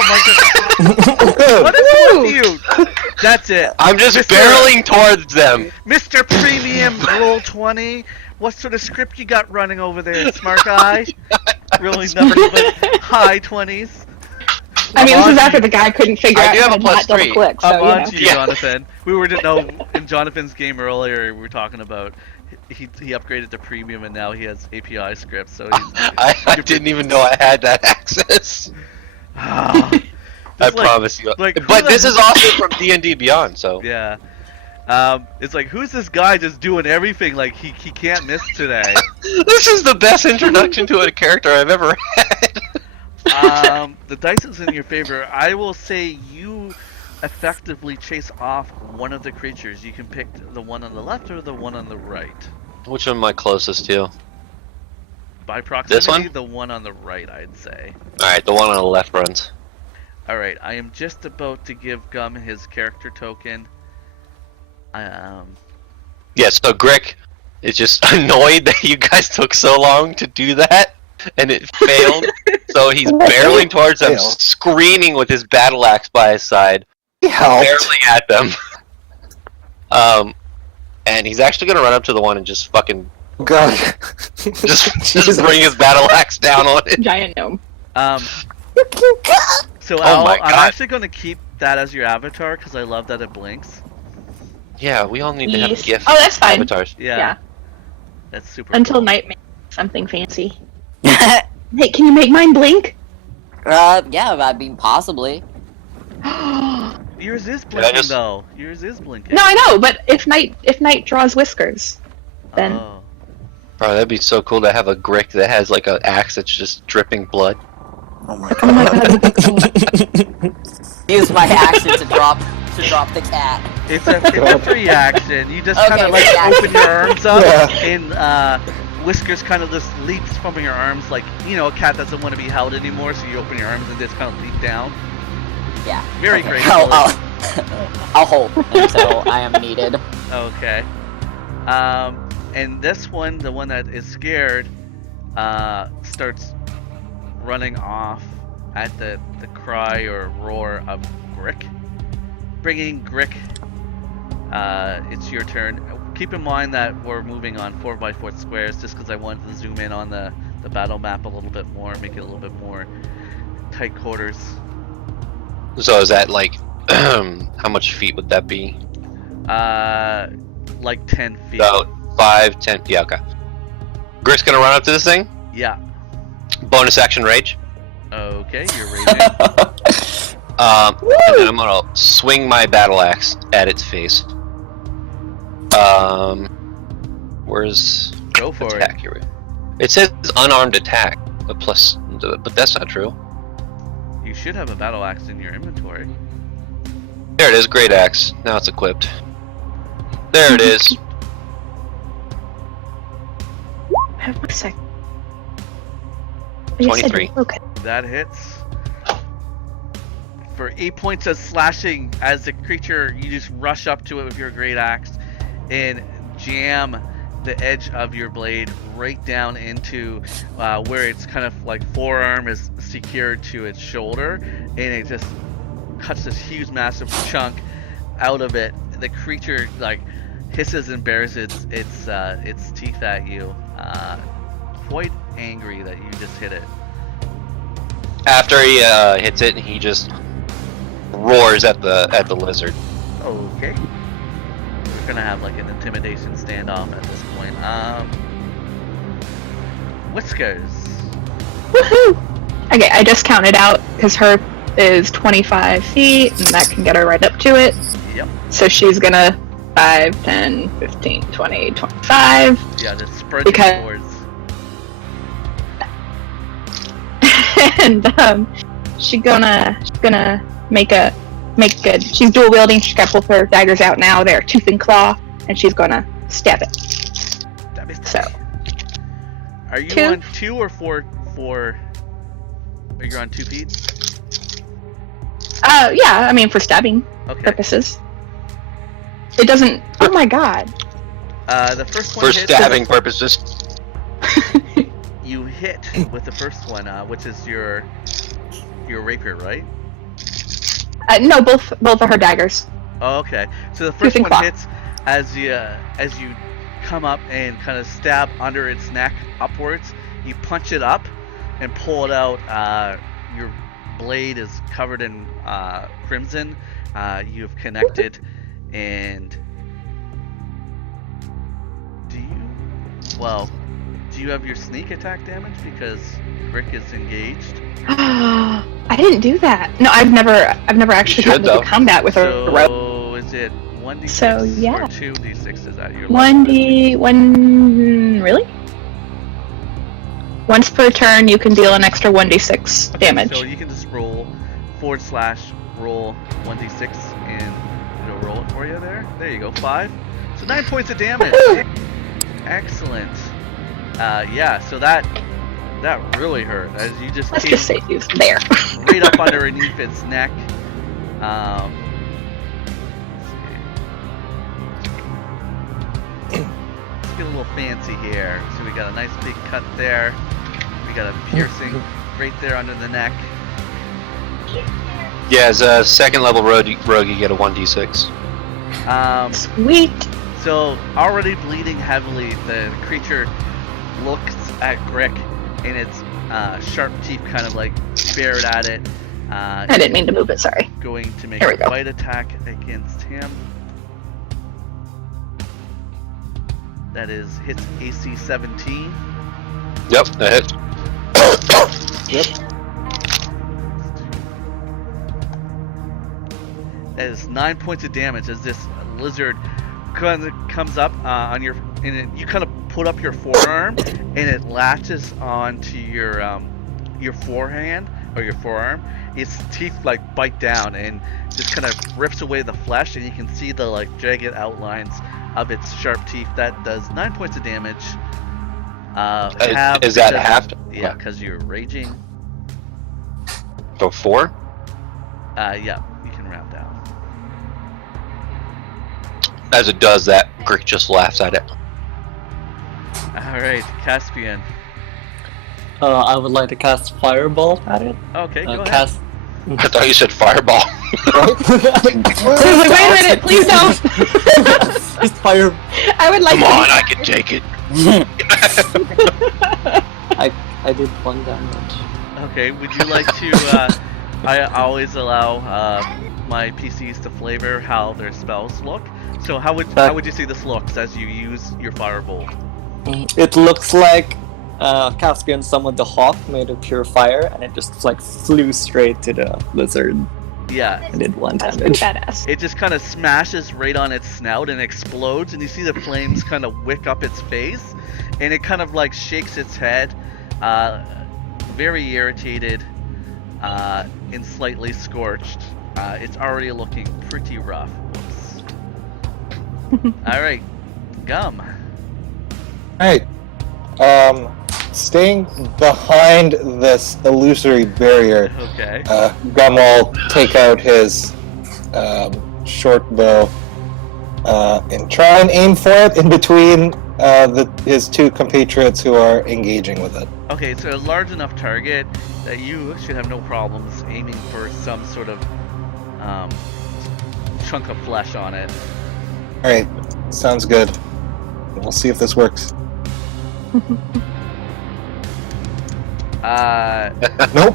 my god! What is with you? That's it. I'm just Mr. barreling towards them. Mr. Premium Roll 20. What sort of script you got running over there, smart guy? Really nothing but high 20s. I mean, this is after the guy couldn't figure I out do have how a to not +3. double click, so, I'm you on know. to you, Yeah. Jonathan. We were in Jonathan's game earlier. We were talking about he upgraded to premium and now he has API scripts. So he's, I didn't even know I had that access. Ah. I Just like- promise you. like, who But the this hell- is also from D&D Beyond, so. Yeah. It's like, who's this guy just doing everything? Like he can't miss today. This is the best introduction to a character I've ever had. The dice is in your favor. I will say you effectively chase off one of the creatures. You can pick the one on the left or the one on the right. Which one am I closest to? By proximity, This one? the one on the right, I'd say. Alright, the one on the left runs. Alright, I am just about to give Gum his character token. Yeah, so Grik is just annoyed that you guys took so long to do that, and it failed. So he's barreling towards them, Fail. screaming with his battle axe by his side, Help. barely at them. And he's actually gonna run up to the one and just fucking God. just bring his battle axe down on it. Giant gnome. So Oh my I'm God. actually going to keep that as your avatar because I love that it blinks. Yeah, we all need to have Yes. GIF Oh, that's fine. avatars. Yeah. That's super Until cool. night makes something fancy. Hey, can you make mine blink? Yeah, I mean, possibly. No, Yours is blinking just- though. Yours is blinking. I know, but if night draws whiskers, then Oh. Bro, that'd be so cool to have a Grik that has like an axe that's just dripping blood. Oh my oh my god. Use my action to drop the cat. It's a free action. You just Okay, kind of like free action. open your arms up, Yeah. and Whiskers kind of just leaps from your arms, like a cat doesn't want to be held anymore. So you open your arms and just kind of leap down. Yeah. Very Okay. great. I'll hold until I am needed. Okay. And this one, the one that is scared, starts running off at the cry or roar of Grik. Bringing Grik, it's your turn. Keep in mind that we're moving on 4x4 squares just because I wanted to zoom in on the battle map a little bit more, make it a little bit more tight quarters. So is that like, how much feet would that be? Like 10 feet. About 5, 10, yeah, okay. Grik's gonna run up to this thing, Yeah. bonus action rage. Okay, you're raging. And then I'm gonna swing my battle axe at its face. Where's Go for attack here? It says unarmed attack, but that's not true. it. You should have a battle axe in your inventory. There it is, great axe. Now it's equipped. There it is. Have a sec. Yes, I do. 23. Okay. That hits. For 8 points of slashing, as the creature, you just rush up to it with your great axe and jam the edge of your blade right down into where its kind of like forearm is secured to its shoulder, and it just cuts this huge, massive chunk out of it. The creature like hisses and bares its teeth at you, quite angry that you just hit it. After he hits it, he just roars at the lizard. Okay. We're gonna have like an intimidation standoff at this point. Whiskers. Woohoo! Okay, I just counted out because her is 25 feet, and that can get her right up to it. Yep. So she's gonna 5, 10, 15, 20, 25. Yeah, just spread Because- towards. And she's gonna she's dual wielding. She's got both her daggers out now. They're tooth and claw, and she's gonna stab it. That is- So Are you 2. on 2 or 4? Are you on 2 feet? yeah, I mean for stabbing Okay. purposes. It doesn't. Oh my god. The first one For hits. stabbing purposes. You hit with the first one, which is your rapier, right? No, both of her daggers. Oh, okay. So the Tooth first and one claw. hits as you come up and kind of stab under its neck upwards. You punch it up and pull it out. Your blade is covered in crimson. You have connected, and do you have your sneak attack damage because Grik is engaged? I didn't do that. No, I've never actually should, gotten into though. combat with a rope. So is it 1d6 So, yeah. or 2d6? Is that your 1 really? Once per turn, you can deal an extra 1d6 damage. So you can just roll /roll 1d6 and it'll roll it for you there. There you go, 5. So 9 points of damage. Excellent. Yeah, so that That really hurt. As you just Let's came just say he was there. right up underneath its neck. Let's see. Let's get a little fancy here. So we got a nice big cut there. We got a piercing right there under the neck. Yeah, as a second level rogue, you get a 1d6. Sweet. So already bleeding heavily, the creature looks at Grik and its sharp teeth kind of like bared at it. I didn't mean to move it, sorry. Going to make Here we a go. bite attack against him. That hits AC 17. Yep, that hits. Yep. That is 9 points of damage as this lizard kind of comes up on your, and you kind of put up your forearm, and it latches onto your forehand or your forearm. Its teeth like bite down and just kind of rips away the flesh, and you can see the like jagged outlines of its sharp teeth. That does 9 points of damage. Is that halved? Yeah, because you're raging. So 4? Yeah, you can round down. As it does that, Grik just laughs at it. Alright, Caspian. I would like to cast Fireball at it. Okay, go ahead. Cast. I thought you said fireball. Wait a minute, please don't! Just fire. I would like Come on, I can take it. I did 1 damage. Okay, would you like to, I always allow my PCs to flavor how their spells look. So how would you see this looks as you use your Firebolt? It looks like Caspian summoned the hawk made of pure fire, and it just like flew straight to the lizard Yeah, and did 1 That's pretty damage. badass. it just kind of smashes right on its snout and explodes, and you see the flames kind of wick up its face, and it kind of like shakes its head, very irritated and slightly scorched. It's already looking pretty rough. Whoops. Alright, Gum. Alright. Staying behind this illusory barrier, Okay. Gum will take out his short bow and try and aim for it in between his two compatriots who are engaging with it. Okay, so a large enough target that you should have no problems aiming for some sort of chunk of flesh on it. Alright, sounds good. We'll see if this works. Nope.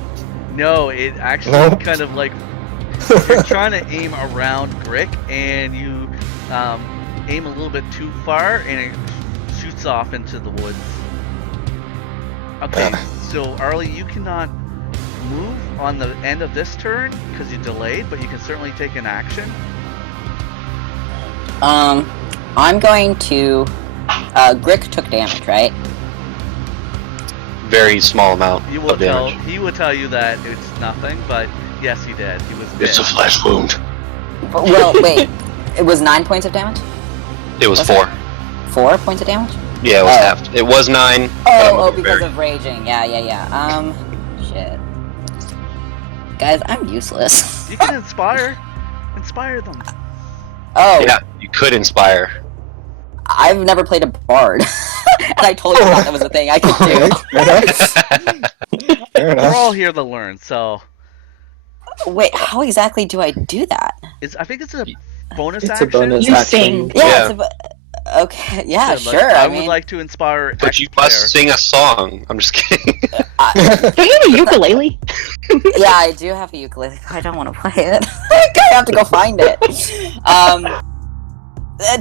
No, it actually Nope. kind of like you're trying to aim around Grik, and you aim a little bit too far, and it shoots off into the woods. Okay, so Arli, you cannot move on the end of this turn because you delayed, but you can certainly take an action. I'm going to. Grik took damage, right? Very small amount You will of damage. he will tell you that it's nothing, but yes, he did. He was It's a bit. flesh wound. Well, wait. It was 9 points of damage? It was Was 4. 4 points of damage? Yeah, it was Oh. halved. It was 9. Oh, because of raging. Yeah. Shit. Guys, I'm useless. You can inspire them. Oh, Yeah, you could inspire. I've never played a bard. And I totally forgot that was a thing I could do. Fair We're enough. all here to learn, so Wait, how exactly do I do that? I think it's a bonus It's a action. bonus You action. sing. Yeah, Yeah. okay, yeah, So, like, sure. I I would mean, like to inspire But you X-player. must sing a song. I'm just kidding. Don't you have a ukulele? yeah, I do have a ukulele, but I don't want to play it. I have to go find it.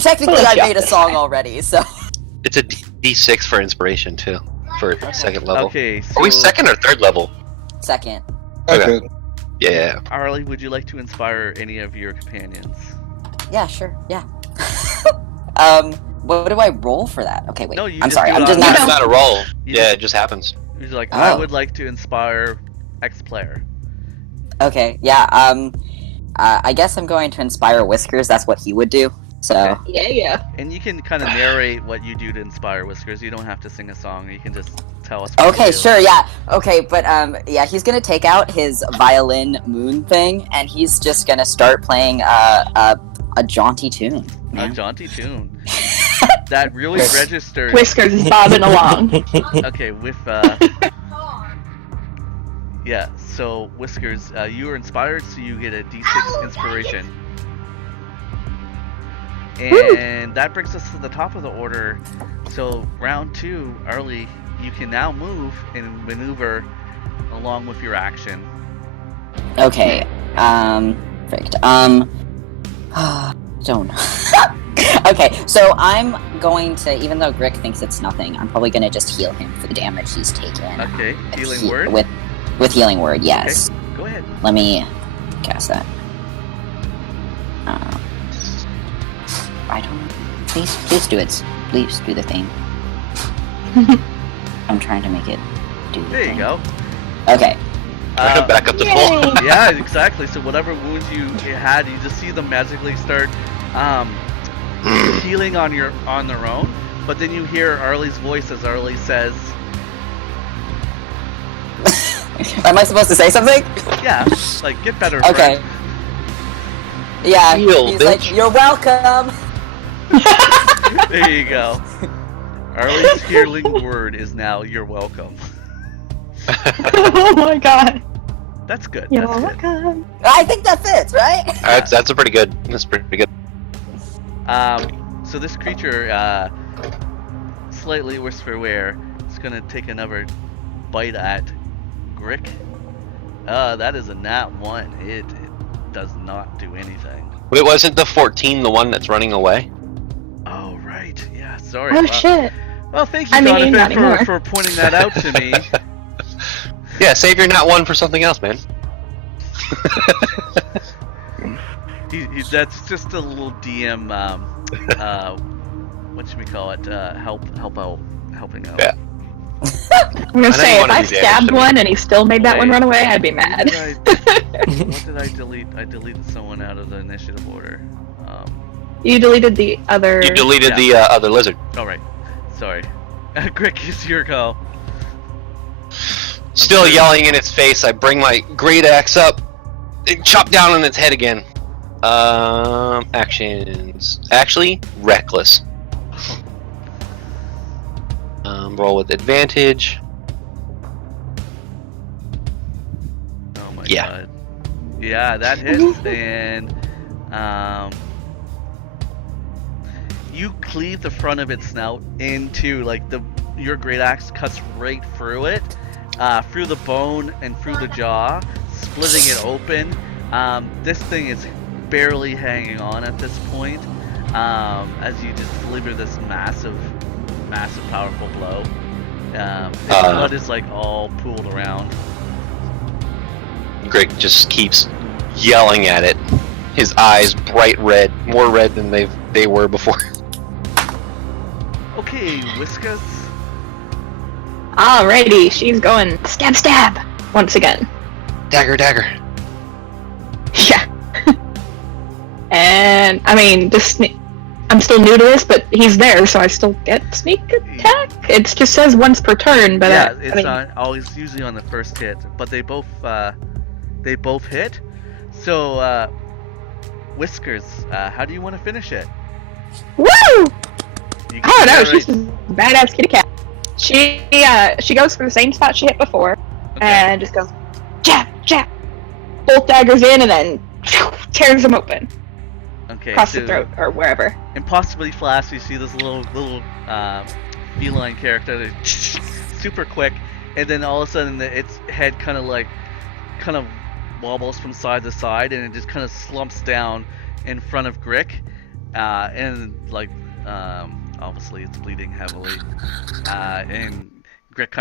Technically, I made a song already, so. It's a D6 for inspiration, too. For second level. Okay, so Are we second or third level? Second. Okay. Okay. Yeah. Arli, would you like to inspire any of your companions? Yeah, sure. Yeah. What do I roll for that? Okay, wait. No, you I'm just sorry. do I'm it just on- It's not. not a roll. You Yeah, just- it just happens. He's like, I Oh. would like to inspire X player. Okay. Yeah. I guess I'm going to inspire Whiskers. That's what he would do. So Yeah. And you can kind of narrate what you do to inspire Whiskers. You don't have to sing a song. You can just tell us what okay, you do. sure, yeah, okay, but yeah, he's gonna take out his violin moon thing, and he's just gonna start playing a jaunty tune. A Man. jaunty tune. That really registers. Whiskers is bobbing along. Okay, with yeah. So Whiskers, you are inspired, so you get a D6 inspiration, and that brings us to the top of the order. So round 2, Arli, you can now move and maneuver along with your action. Okay, perfect. Don't. Okay, so I'm going to, even though Grik thinks it's nothing, I'm probably gonna just heal him for the damage he's taken. Okay, healing word. With healing word, yes. Okay, go ahead. Let me cast that. I don't. Please do it. Please do the thing. I'm trying to make it do the There thing. you go. Okay. Back up to full. Yeah, exactly. So whatever wounds you had, you just see them magically start healing on their own. But then you hear Arli's voice as Arli says, Am I supposed to say something? "Yeah, like get better." Okay. friend." Yeah, Heal, he's bitch. like, "You're welcome." There you go. Arli's healing word is now "You're welcome." Oh my god. That's good. You're That's good. welcome. I think that fits, right? That's a pretty good. That's pretty good. So this creature, slightly worse for wear, is gonna take another bite at Grik. That is a nat 1. It does not do anything. Wait, wasn't the 14 the one that's running away? Oh right, yeah. Sorry. Oh Wow. shit. Well, thank you, I mean, not Jonathan, anymore. for pointing that out to me. Yeah, save your nat 1 for something else, man. That's just a little DM. What should we call it? Helping out. Yeah. I'm gonna I know say, you if wanna I do damage stabbed to me. one and he still made that one Wait. run away, I'd be mad. What did I delete? I deleted someone out of the initiative order. You deleted the other. You deleted Yeah. the other lizard. All right. Sorry. Grik, it's your go. Still sorry. yelling in its face, I bring my great axe up and chop down on its head again. Actions. Actually, reckless. Roll with advantage. Oh my Yeah. god. Yeah, that hits, and you cleave the front of its snout into your great axe cuts right through it, through the bone and through the jaw, splitting it open. This thing is barely hanging on at this point, as you just deliver this massive, powerful blow. Its blood is all pooled around. Grik just keeps yelling at it. His eyes bright red, more red than they were before. Okay, Whiskers. Alrighty, she's going stab, stab once again. Dagger, dagger. Yeah. And I mean, I'm still new to this, but he's there, so I still get sneak attack. It just says once per turn, but Yeah, I it's mean, always usually on the first hit, but they both hit. So, Whiskers, how do you want to finish it? woo! You Oh can no, do she's that a badass kitty cat. She goes for the same spot she hit before, right- and just goes jab, jab, both daggers in, and then tears them open Okay, across so the throat or wherever. impossibly fast. You see this little feline character that's super quick, and then all of a sudden its head kind of wobbles from side to side, and it just kind of slumps down in front of Grik, and obviously it's bleeding heavily, and Grik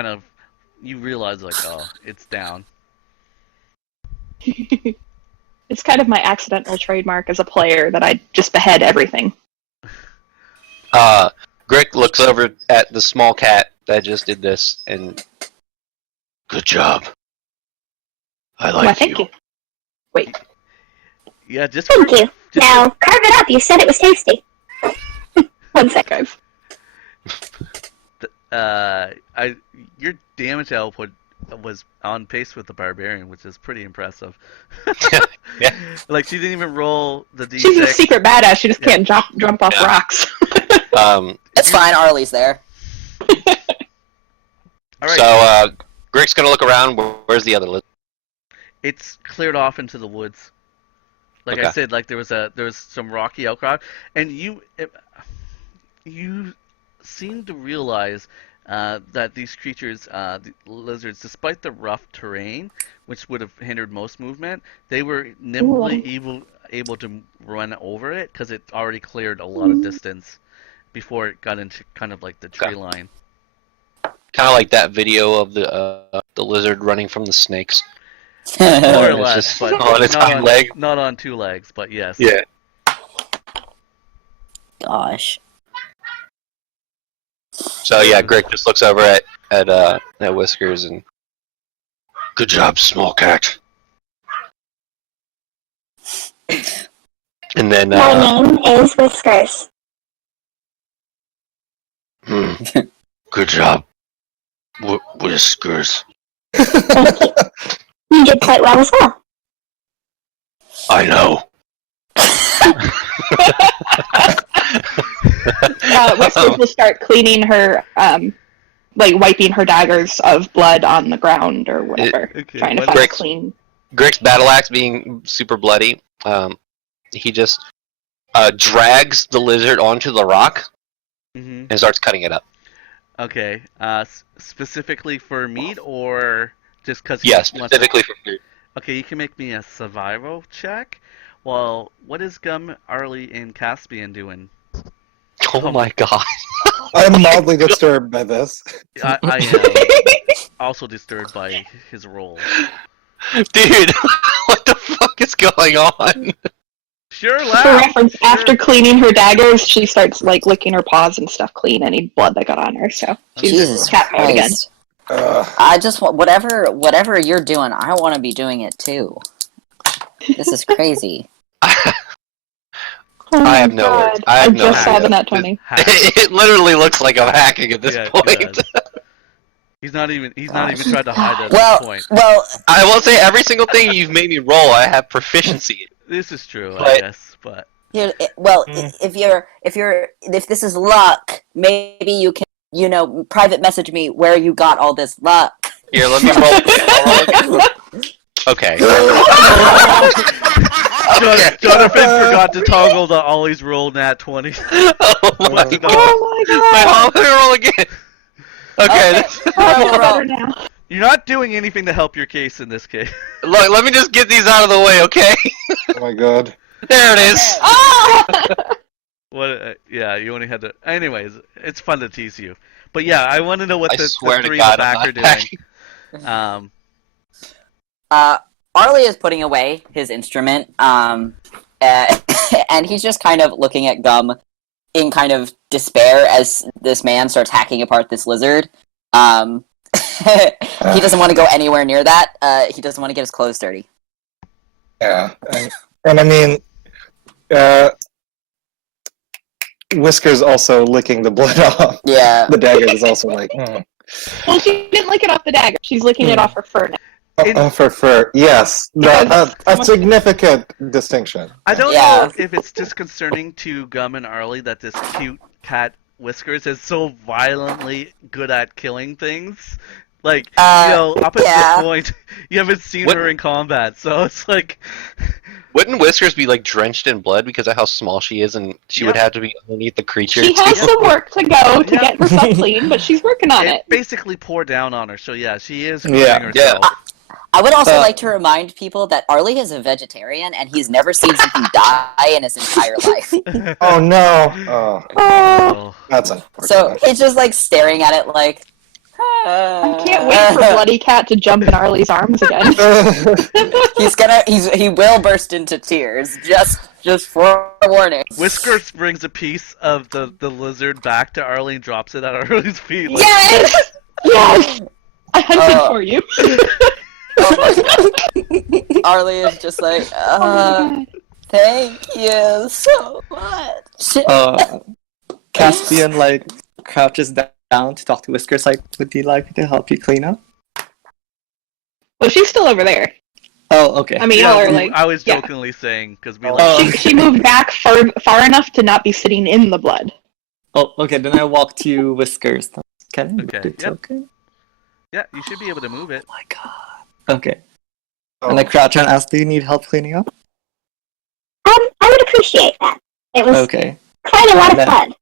you realize oh, it's down. It's kind of my accidental trademark as a player that I just behead everything. Grik looks over at the small cat that just did this, and good job. I like Why, thank you. Wait, Yeah, just Thank you. just Now, carve it up. You said it was tasty. 1 sec, guys. your damage output was on pace with the barbarian, which is pretty impressive. Yeah. Like she didn't even roll the d6. She's a secret badass. She just Yeah. can't jump off rocks. It's fine. Arli's there. All right. So Grik's gonna look around. Where's the other lizard? It's cleared off into the woods. Like I Okay. said, like there was some rocky outcrop, and you seem to realize that these creatures, the lizards, despite the rough terrain, which would have hindered most movement, they were nimbly able to run over it because it already cleared a lot of distance before it got into kind of like the tree Okay. line. Kind of like that video of the lizard running from the snakes. More or It's less, just but on its hind leg. not on two legs, but yes. Yeah. Gosh. So yeah, Grik just looks over at Whiskers and good job, small cat. And then My name is Whiskers. good job, Whiskers. Thank you. You did quite well as well. I know. Whiskers will start cleaning her, like wiping her daggers of blood on the ground or whatever. Okay, Trying to what find is- clean. Grik's battle axe being super bloody. He just drags the lizard onto the rock Mm-hmm. and starts cutting it up. Okay. Specifically for meat or just because? Yeah, specifically for food. Okay, you can make me a survival check. Well, what is Gum, Arli, and Caspian doing? Oh my god. I'm mildly disturbed by this. I am also disturbed by his role. Dude, what the fuck is going on? Sure, For laugh. reference, after cleaning her daggers, she starts like licking her paws and stuff clean any blood that got on her. So she's Jesus cat mode again. Christ. Ugh. I just want whatever you're doing. I want to be doing it too. This is crazy. Oh I have my no God. words. I have no just saw idea. the net 20. Hack. It literally looks like I'm hacking at this Yeah, it point. does. He's not even Gosh. tried to hide it at Well, this point. well, I will say every single thing you've made me roll, I have proficiency in. This is true, I But- guess, but here, if this is luck, maybe you can, private message me where you got all this luck. Here, let me roll. I'll roll again. Okay. Jonathan forgot to toggle the always roll nat 20. Oh my god. Oh my Wait, God! let me roll again. Okay. that's- I feel Roll. better now. You're not doing anything to help your case in this case. Look, let me just get these out of the way, okay? Oh my god. There it is. Ah! What? Yeah, you only had to. Anyways, it's fun to tease you. But yeah, I want to know what I the swear to three God, in the back I'm are not doing. Arli is putting away his instrument, and he's just kind of looking at Gum in kind of despair as this man starts hacking apart this lizard. He doesn't want to go anywhere near that. He doesn't want to get his clothes dirty. Yeah. And I mean, Whiskers also licking the blood off. Yeah. The dagger is also like, Well, she didn't lick it off the dagger. She's licking it off her fur now. for fur. Yes, a significant distinction. I don't Yeah. know if it's disconcerting to Gum and Arli that this cute cat Whiskers is so violently good at killing things. Like, up until yeah. the point, you haven't seen What- her in combat, so it's like, Wouldn't Whiskers be like drenched in blood because of how small she is, and she would Yeah. have to be underneath the creature? She has too? some work to go to Yeah. get herself clean, but she's working on it it. basically poured down on her. So yeah, she is Yeah. hurting herself. I would also like to remind people that Arli is a vegetarian and he's never seen something die in his entire life. Oh no! Oh, Oh. that's So unfortunate. he's just like staring at it like. I can't wait for Bloody Cat to jump in Arli's arms again. He will burst into tears. Just for warning. Whiskers brings a piece of the lizard back to Arli and drops it at Arli's feet. Like, Yes! Yes! I hunted for you. Oh my God. Arli is just like, Oh my God. Thank you so much. Caspian like crouches down to talk to Whiskers. Like, would you like me to help you clean up? Well, she's still over there. Oh, okay. I mean, y'all are like. I was yeah. jokingly saying because we Oh. like. She moved back far enough to not be sitting in the blood. Oh, okay. Then I walk to Whiskers. Can I move Okay, the yep. token? Yeah, you should be able to move it. Oh my god. Okay. And I crouch and ask, do you need help cleaning up? I would appreciate that. It was Okay. quite a lot of And then- fun.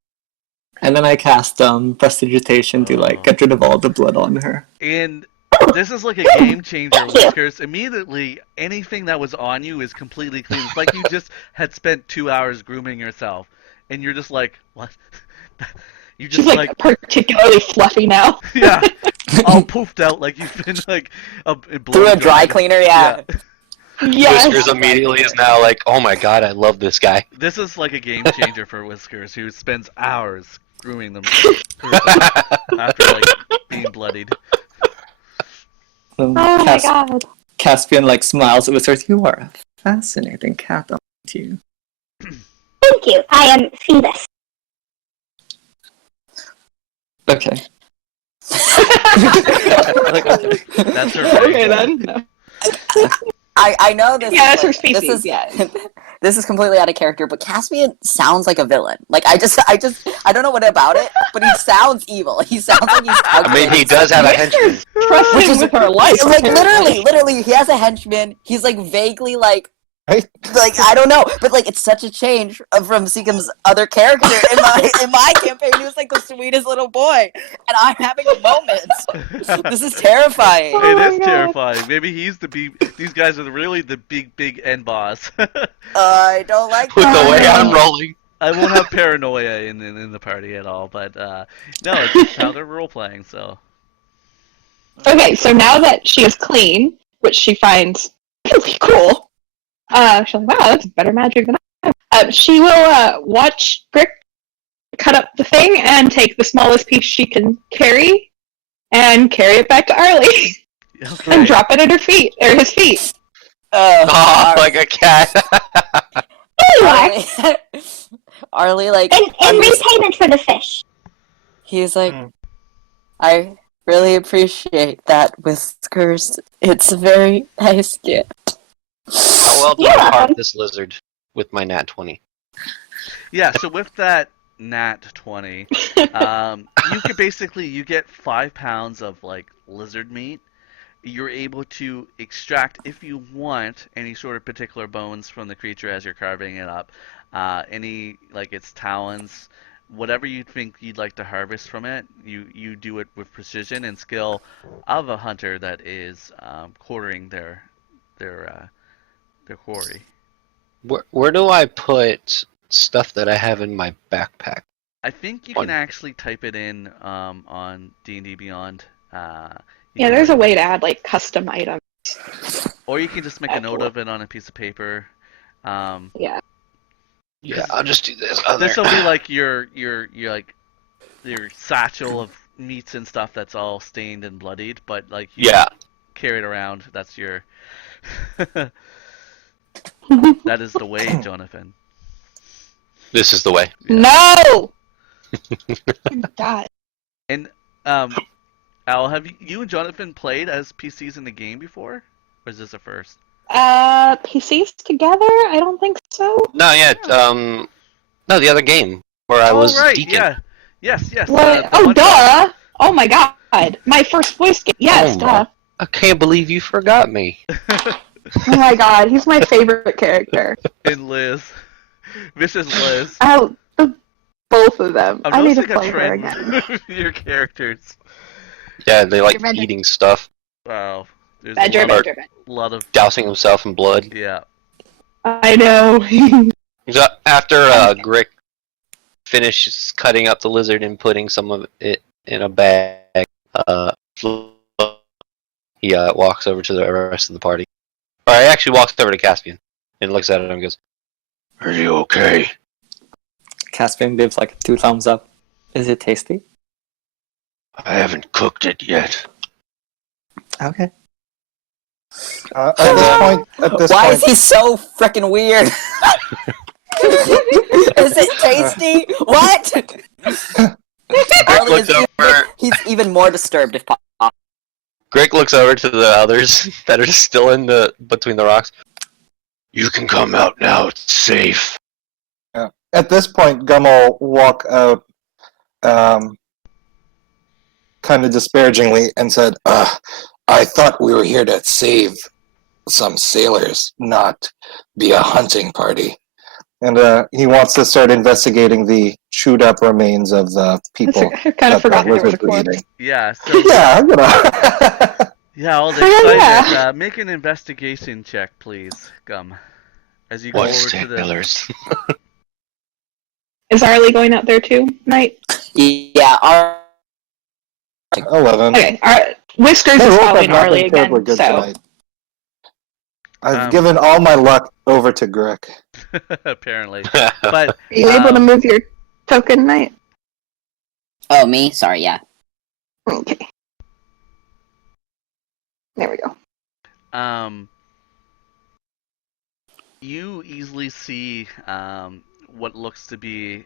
And then I cast Prestidigitation to like get rid of all the blood on her. And this is like a game changer, Thank you. Whiskers. Immediately, anything that was on you is completely clean. It's like you just had spent 2 hours grooming yourself, and you're just like, what? You just She's like particularly fluffy now. yeah, all poofed out like you've been like Through a dry cleaner, yeah. Yes. Whiskers immediately is now like, oh my god, I love this guy. This is like a game changer for Whiskers, who spends hours grooming them after like being bloodied. Oh my god. Caspian like smiles at Whiskers. You are a fascinating cat, aren't you? Thank you. I am Phoebus. Okay. That's her Okay thing. then. I know this. Yeah, is, that's her like, species. This is, yeah. this is completely out of character, but Caspian sounds like a villain. Like I don't know what about it, but he sounds evil. He sounds like he's. I mean, he does have a henchman. Trust Which him is with her life. Like literally, he has a henchman. He's like vaguely like Right? like I don't know, but like it's such a change from Sekiam's other character in my campaign. He was like the sweetest little boy, and I'm having moments. This is terrifying. It my is God. terrifying. Maybe he's the these guys are really the big end boss. I don't like With the that. way I'm rolling. I won't have paranoia in the party at all, but no, it's just how they're role playing. So Okay, so now that she is clean, which she finds really cool, she's like, wow, that's better magic than I have. She will watch Grik cut up the thing and take the smallest piece she can carry and carry it back to Arli okay. and drop it at her feet, or his feet. Oh, like a cat. There you are. Arli, like, In repayment for the fish. he's like, Mm. I really appreciate that, Whiskers. It's a very nice gift. How well do You're I welcome. harp this lizard with my nat 20? Yeah, so with that nat 20, you could basically, you get 5 pounds of like lizard meat. You're able to extract, if you want, any sort of particular bones from the creature as you're carving it up. Any, like its talons, whatever you think you'd like to harvest from it, you do it with precision and skill of a hunter that is quartering their quarry. Where do I put stuff that I have in my backpack? I think you can actually type it in on D&D Beyond. Yeah, there's a way to add like custom items. Or you can just make a note of it on a piece of paper. Yeah. Yeah, I'll just do this. This will be like your satchel of meats and stuff that's all stained and bloodied, but like you Yeah. carry it around. That's your. That is the way, Jonathan. This is the way. No! God. And Al, have you and Jonathan played as PCs in the game before, or is this a first? PCs together? I don't think so. No, yeah, no, the other game where I was right, Deacon. yeah, yes. What? The Oh, one- duh! Oh my god! My first voice game. Yes, Oh duh. I can't believe you forgot me. Oh my god, he's my favorite character. And Liz, Vicious Liz. Oh, both of them. I'm I need to noticing a play her trend again. with your characters. Yeah, they like Badger. eating stuff, Wow, there's Badger, a Badger, Badger. lot of dousing himself in blood. yeah. I know. So after Grik finishes cutting up the lizard and putting some of it in a bag, he walks over to the rest of the party. Or he actually walks over to Caspian and looks at it and goes, "Are you okay?" Caspian gives like 2 thumbs up. Is it tasty? I haven't cooked it yet. Okay. At this Why point, is he so freaking weird? Is it tasty? What? Grik looks over. He's even more disturbed if possible. Grik looks over to the others that are still in the between the rocks. You can come out now. It's safe. At this point, Gum will walk out, kind of disparagingly, and said, "I thought we were here to save some sailors, not be a hunting party." And he wants to start investigating the chewed-up remains of the people I kind of forgot there was a lizards were corpse. eating. Yeah, so Yeah, yeah, all the Oh, excited. yeah. Make an investigation check, please, Gum. As you go What over to the sailors? Is Arli going out there too, Knight? Yeah, 11. Okay, Whiskers My is rolls have following not Arli been terribly again, good so tonight. I've Um, given all my luck over to Grik. apparently, but are you able to move your token, Knight? Oh, me? Sorry, yeah. Okay. There we go. You easily see what looks to be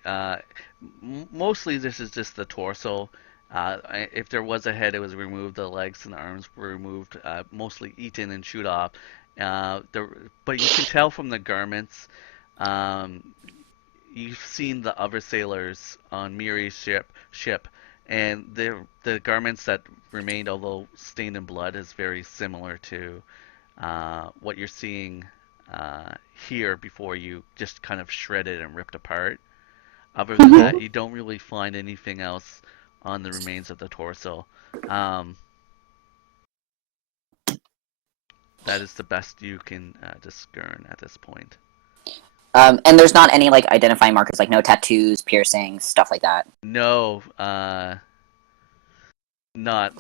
mostly this is just the torso. If there was a head, it was removed. The legs and the arms were removed, mostly eaten and chewed off. But you can tell from the garments. You've seen the other sailors on Miri's ship, and the garments that remained, although stained in blood, is very similar to what you're seeing here before you just kind of shredded and ripped apart. Other than that, you don't really find anything else on the remains of the torso. That is the best you can discern at this point. And there's not any like identifying markers, like no tattoos, piercings, stuff like that. No, not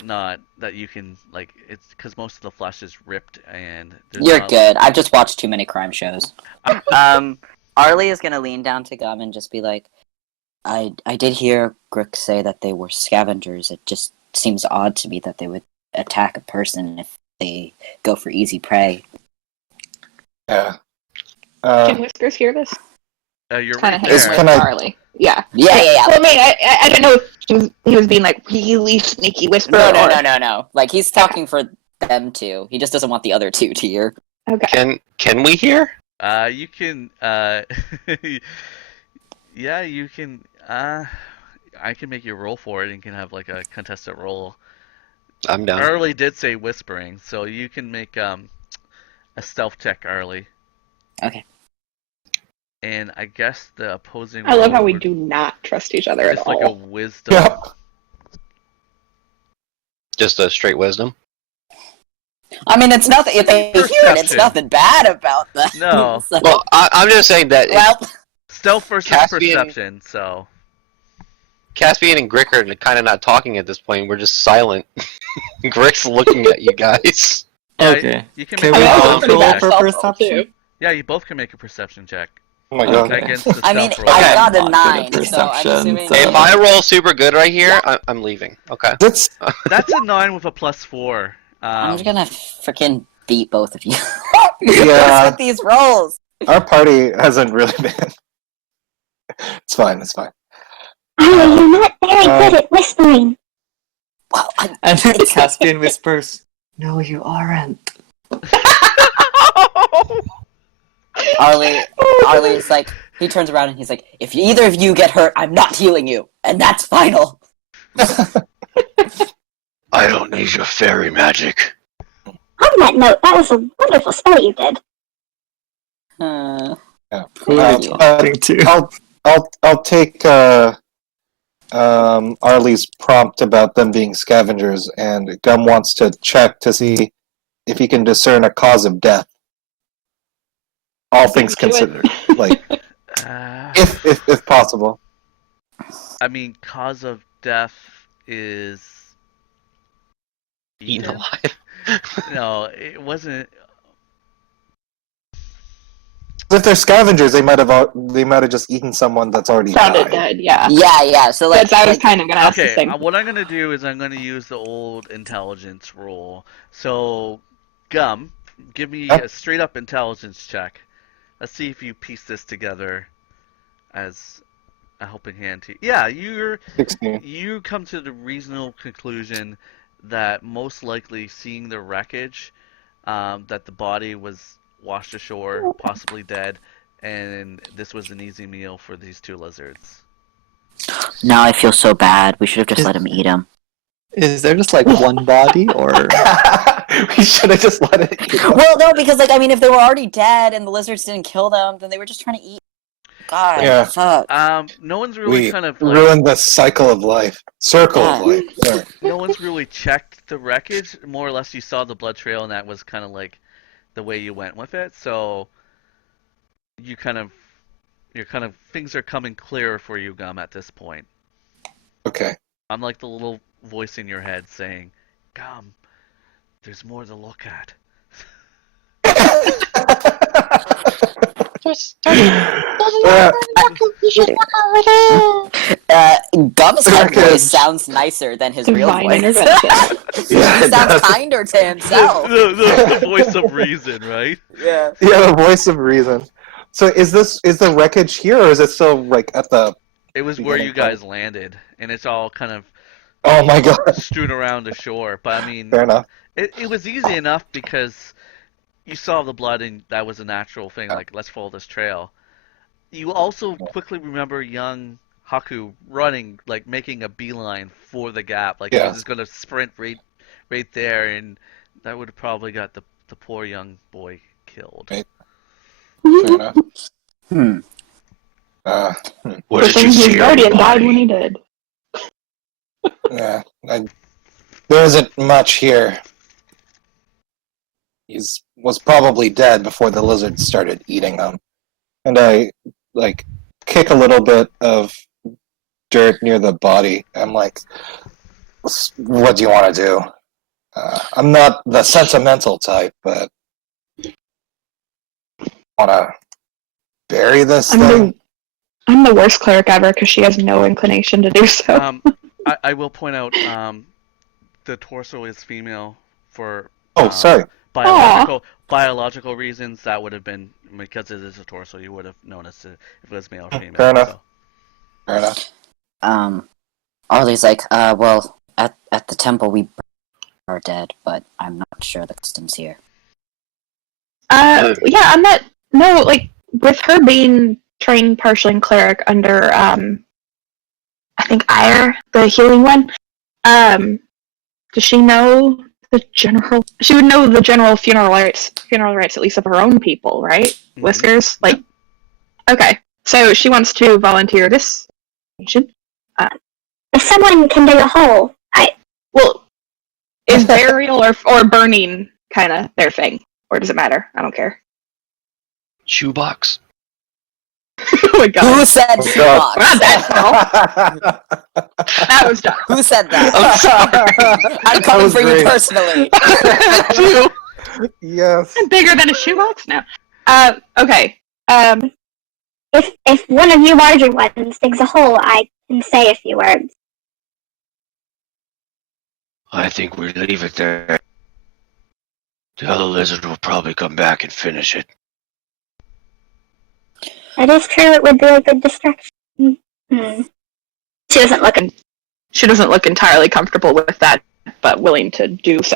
that you can like. It's because most of the flesh is ripped, and You're not... good. I've just watched too many crime shows. Arli is gonna lean down to Gum and just be like, I did hear Grik say that they were scavengers. It just seems odd to me that they would attack a person if they go for easy prey. Yeah. Can Whiskers hear this? You're Kind right of there. hanging with Can I- Arli. Yeah. Yeah. Well, I mean, I don't know if he was being like really sneaky whisper. No. Like he's talking for them two. He just doesn't want the other two to hear. Okay. Can we hear? You can. Yeah, you can. I can make you roll for it, and you can have like a contested roll. I'm down. Arli did say whispering, so you can make a stealth check, Arli. Okay. And I guess the opposing. I love how roll we would- do not trust each other at It's like a all. wisdom. Yeah. Just a straight wisdom. I mean, it's nothing. If they hear it, it's Perception. nothing bad about them. No. So- Well, I'm just saying that well, Stealth versus Caspian- perception. So Caspian and Grik are kind of not talking at this point. We're just silent. Grik's looking at you guys. yeah, Okay. you can Can make we a I mean, both pretty roll bad for stealth roll, perception? too. Yeah, you both can make a perception check Oh my god. Okay. against the I mean, stealth roll. I Okay. got a Not good 9, at so I'm perception, assuming. so- If I roll super good right here, I'm leaving. Okay. That's That's a 9 with a +4. I'm just gonna freaking beat both of you. Yeah. What's with these rolls? our party hasn't really been. It's fine. It's fine. Oh, you're not very good at whispering. Well, And then Caspian whispers, "No, you aren't." Arli's like, he turns around and he's like, if either of you get hurt, I'm not healing you, and that's final. I don't need your fairy magic. On that note, that was a wonderful spell you did. Who are you talking to? I'll take Arli's prompt about them being scavengers, and Gum wants to check to see if he can discern a cause of death. All things Do it. considered, like Uh, if possible. I mean, cause of death is Eaten eaten? alive. No, it wasn't. If they're scavengers, they might have just eaten someone that's already Sounded died. dead, yeah. Yeah, so like, I was kind of gonna ask the Okay, same. what I'm gonna do is I'm gonna use the old intelligence roll. So, Gum, Give me Huh? a straight up intelligence check. Let's see if you piece this together as a helping hand to you. Yeah, 16. you come to the reasonable conclusion that most likely seeing the wreckage, that the body was washed ashore, possibly dead, and this was an easy meal for these two lizards. Now I feel so bad. We should have just let him eat him. Is there just like one body, or We should have just let it go. Well, no, because like I mean, if they were already dead and the lizards didn't kill them, then they were just trying to eat. God, Yeah. fuck. No one's really We kind of like, ruined the cycle of life. Circle of Yeah. life. Sorry. no one's really checked the wreckage. More or less, you saw the blood trail, and that was kind of like the way you went with it. So you're kind of things are coming clearer for you, Gum, at this point. Okay. Unlike the little voice in your head saying, "Gum, there's more to look at." Gum's head Okay. voice sounds nicer than his real Divine voice. intervention. Yeah, He it sounds does. kinder to himself. the voice of reason, right? Yeah. Yeah, the voice of reason. So is the wreckage here, or is it still like at the? It was where you Beginning guys landed, and it's all kind of Oh my god. strewn around the shore. But I mean, Fair enough. it was easy enough because you saw the blood, and that was a natural thing. Like, let's follow this trail. You also quickly remember young Haku running, like making a beeline for the gap. Like he Yeah. was just gonna sprint right there, and that would have probably got the poor young boy killed. Right. Fair enough. Hmm. What Good did you thing his see? guardian died everybody? when he did. Yeah. There isn't much here. He was probably dead before the lizards started eating him. And I kick a little bit of dirt near the body. I'm like, what do you want to do? I'm not the sentimental type, but want to bury this thing? I'm the worst cleric ever because she has no inclination to do so. I will point out the torso is female for Oh, sorry. biological reasons. That would have been because it is a torso. You would have noticed it if it was male or female. Fair enough. So. Fair enough. Arli's like, well, at the temple we are dead, but I'm not sure the customs here. Yeah, I'm not. No, like with her being trained partially cleric under, I think Ire, the healing one. Does she know the general? She would know the general funeral rites at least of her own people, right? Mhm. Whiskers, like. Okay, so she wants to volunteer this mission. If someone can dig a hole, Well, is burial or burning kind of their thing, or does it matter? I don't care. Shoebox. Oh my god. Who said Oh, shoebox? Not that That was done. Who said that? I'm coming was for you great. personally. Yes. Bigger than a shoebox now. Okay. if one of you larger ones digs a hole, I can say a few words. I think we leave it there. The other lizard will probably come back and finish it. It is true, it would be a good distraction. Hmm. She doesn't look. She doesn't look entirely comfortable with that, but willing to do so.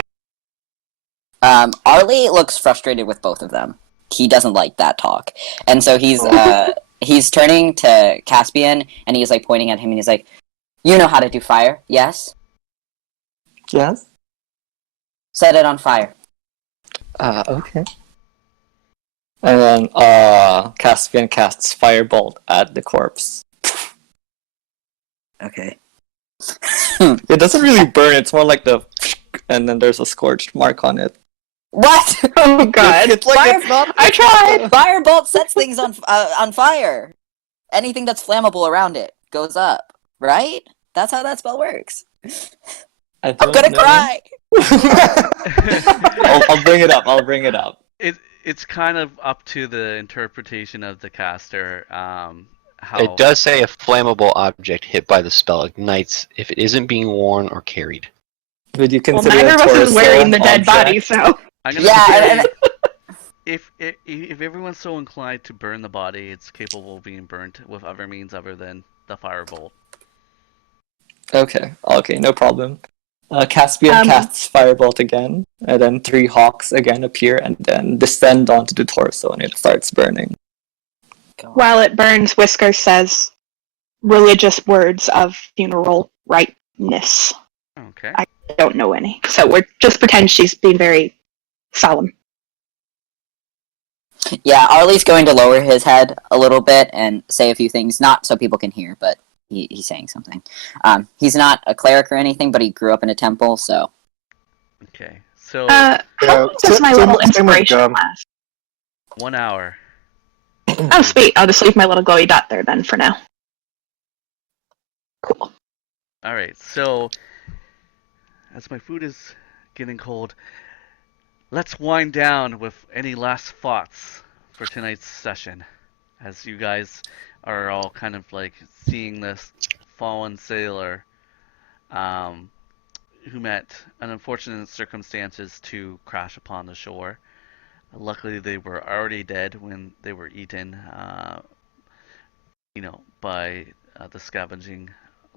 Arli looks frustrated with both of them. He doesn't like that talk, and so he's turning to Caspian, and he's like pointing at him, and he's like, "You know how to do fire, yes? yes? Set it on fire." Okay. And then Caspian casts Firebolt at the corpse. Okay. It doesn't really burn, it's more like the and then there's a scorched mark on it. What? Oh god. It's like Fire- it's not I tried! Firebolt sets things on fire. Anything that's flammable around it goes up, right? That's how that spell works. I I'm don't gonna know. cry. I'll bring it up. It's kind of up to the interpretation of the caster. How It does say a flammable object hit by the spell ignites if it isn't being worn or carried. Would you Well, consider neither of us is torso wearing the dead object? body, so. I'm gonna Yeah, say, and if everyone's so inclined to burn the body, it's capable of being burnt with other means other than the firebolt. Okay, no problem. Caspian casts Firebolt again, and then 3 hawks again appear and then descend onto the torso and it starts burning. While it burns, Whiskers says religious words of funeral rightness. Okay. I don't know any, so we're just pretend she's being very solemn. Yeah, Arli's going to lower his head a little bit and say a few things, not so people can hear, but he's saying something. He's not a cleric or anything, but he grew up in a temple, so... Okay, so How long does my little inspiration last? 1 hour. Oh, sweet. I'll just leave my little glowy dot there then for now. Cool. All right, so as my food is getting cold, let's wind down with any last thoughts for tonight's session, as you guys are all kind of like seeing this fallen sailor who met unfortunate circumstances to crash upon the shore. Luckily, they were already dead when they were eaten, by the scavenging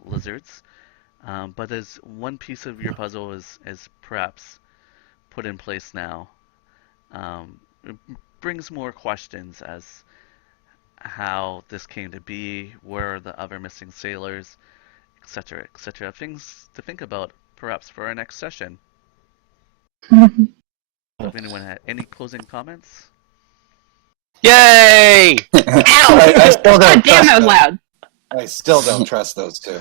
lizards. But as one piece of your puzzle is perhaps put in place now, it brings more questions as how this came to be, where are the other missing sailors, etc., etc. Things to think about, perhaps for our next session. If anyone had any closing comments? Yay! I still don't God damn, trust that was them. loud. I still don't trust those two.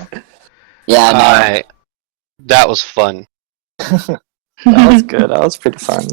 Yeah, no. That was fun. That was good, that was pretty fun.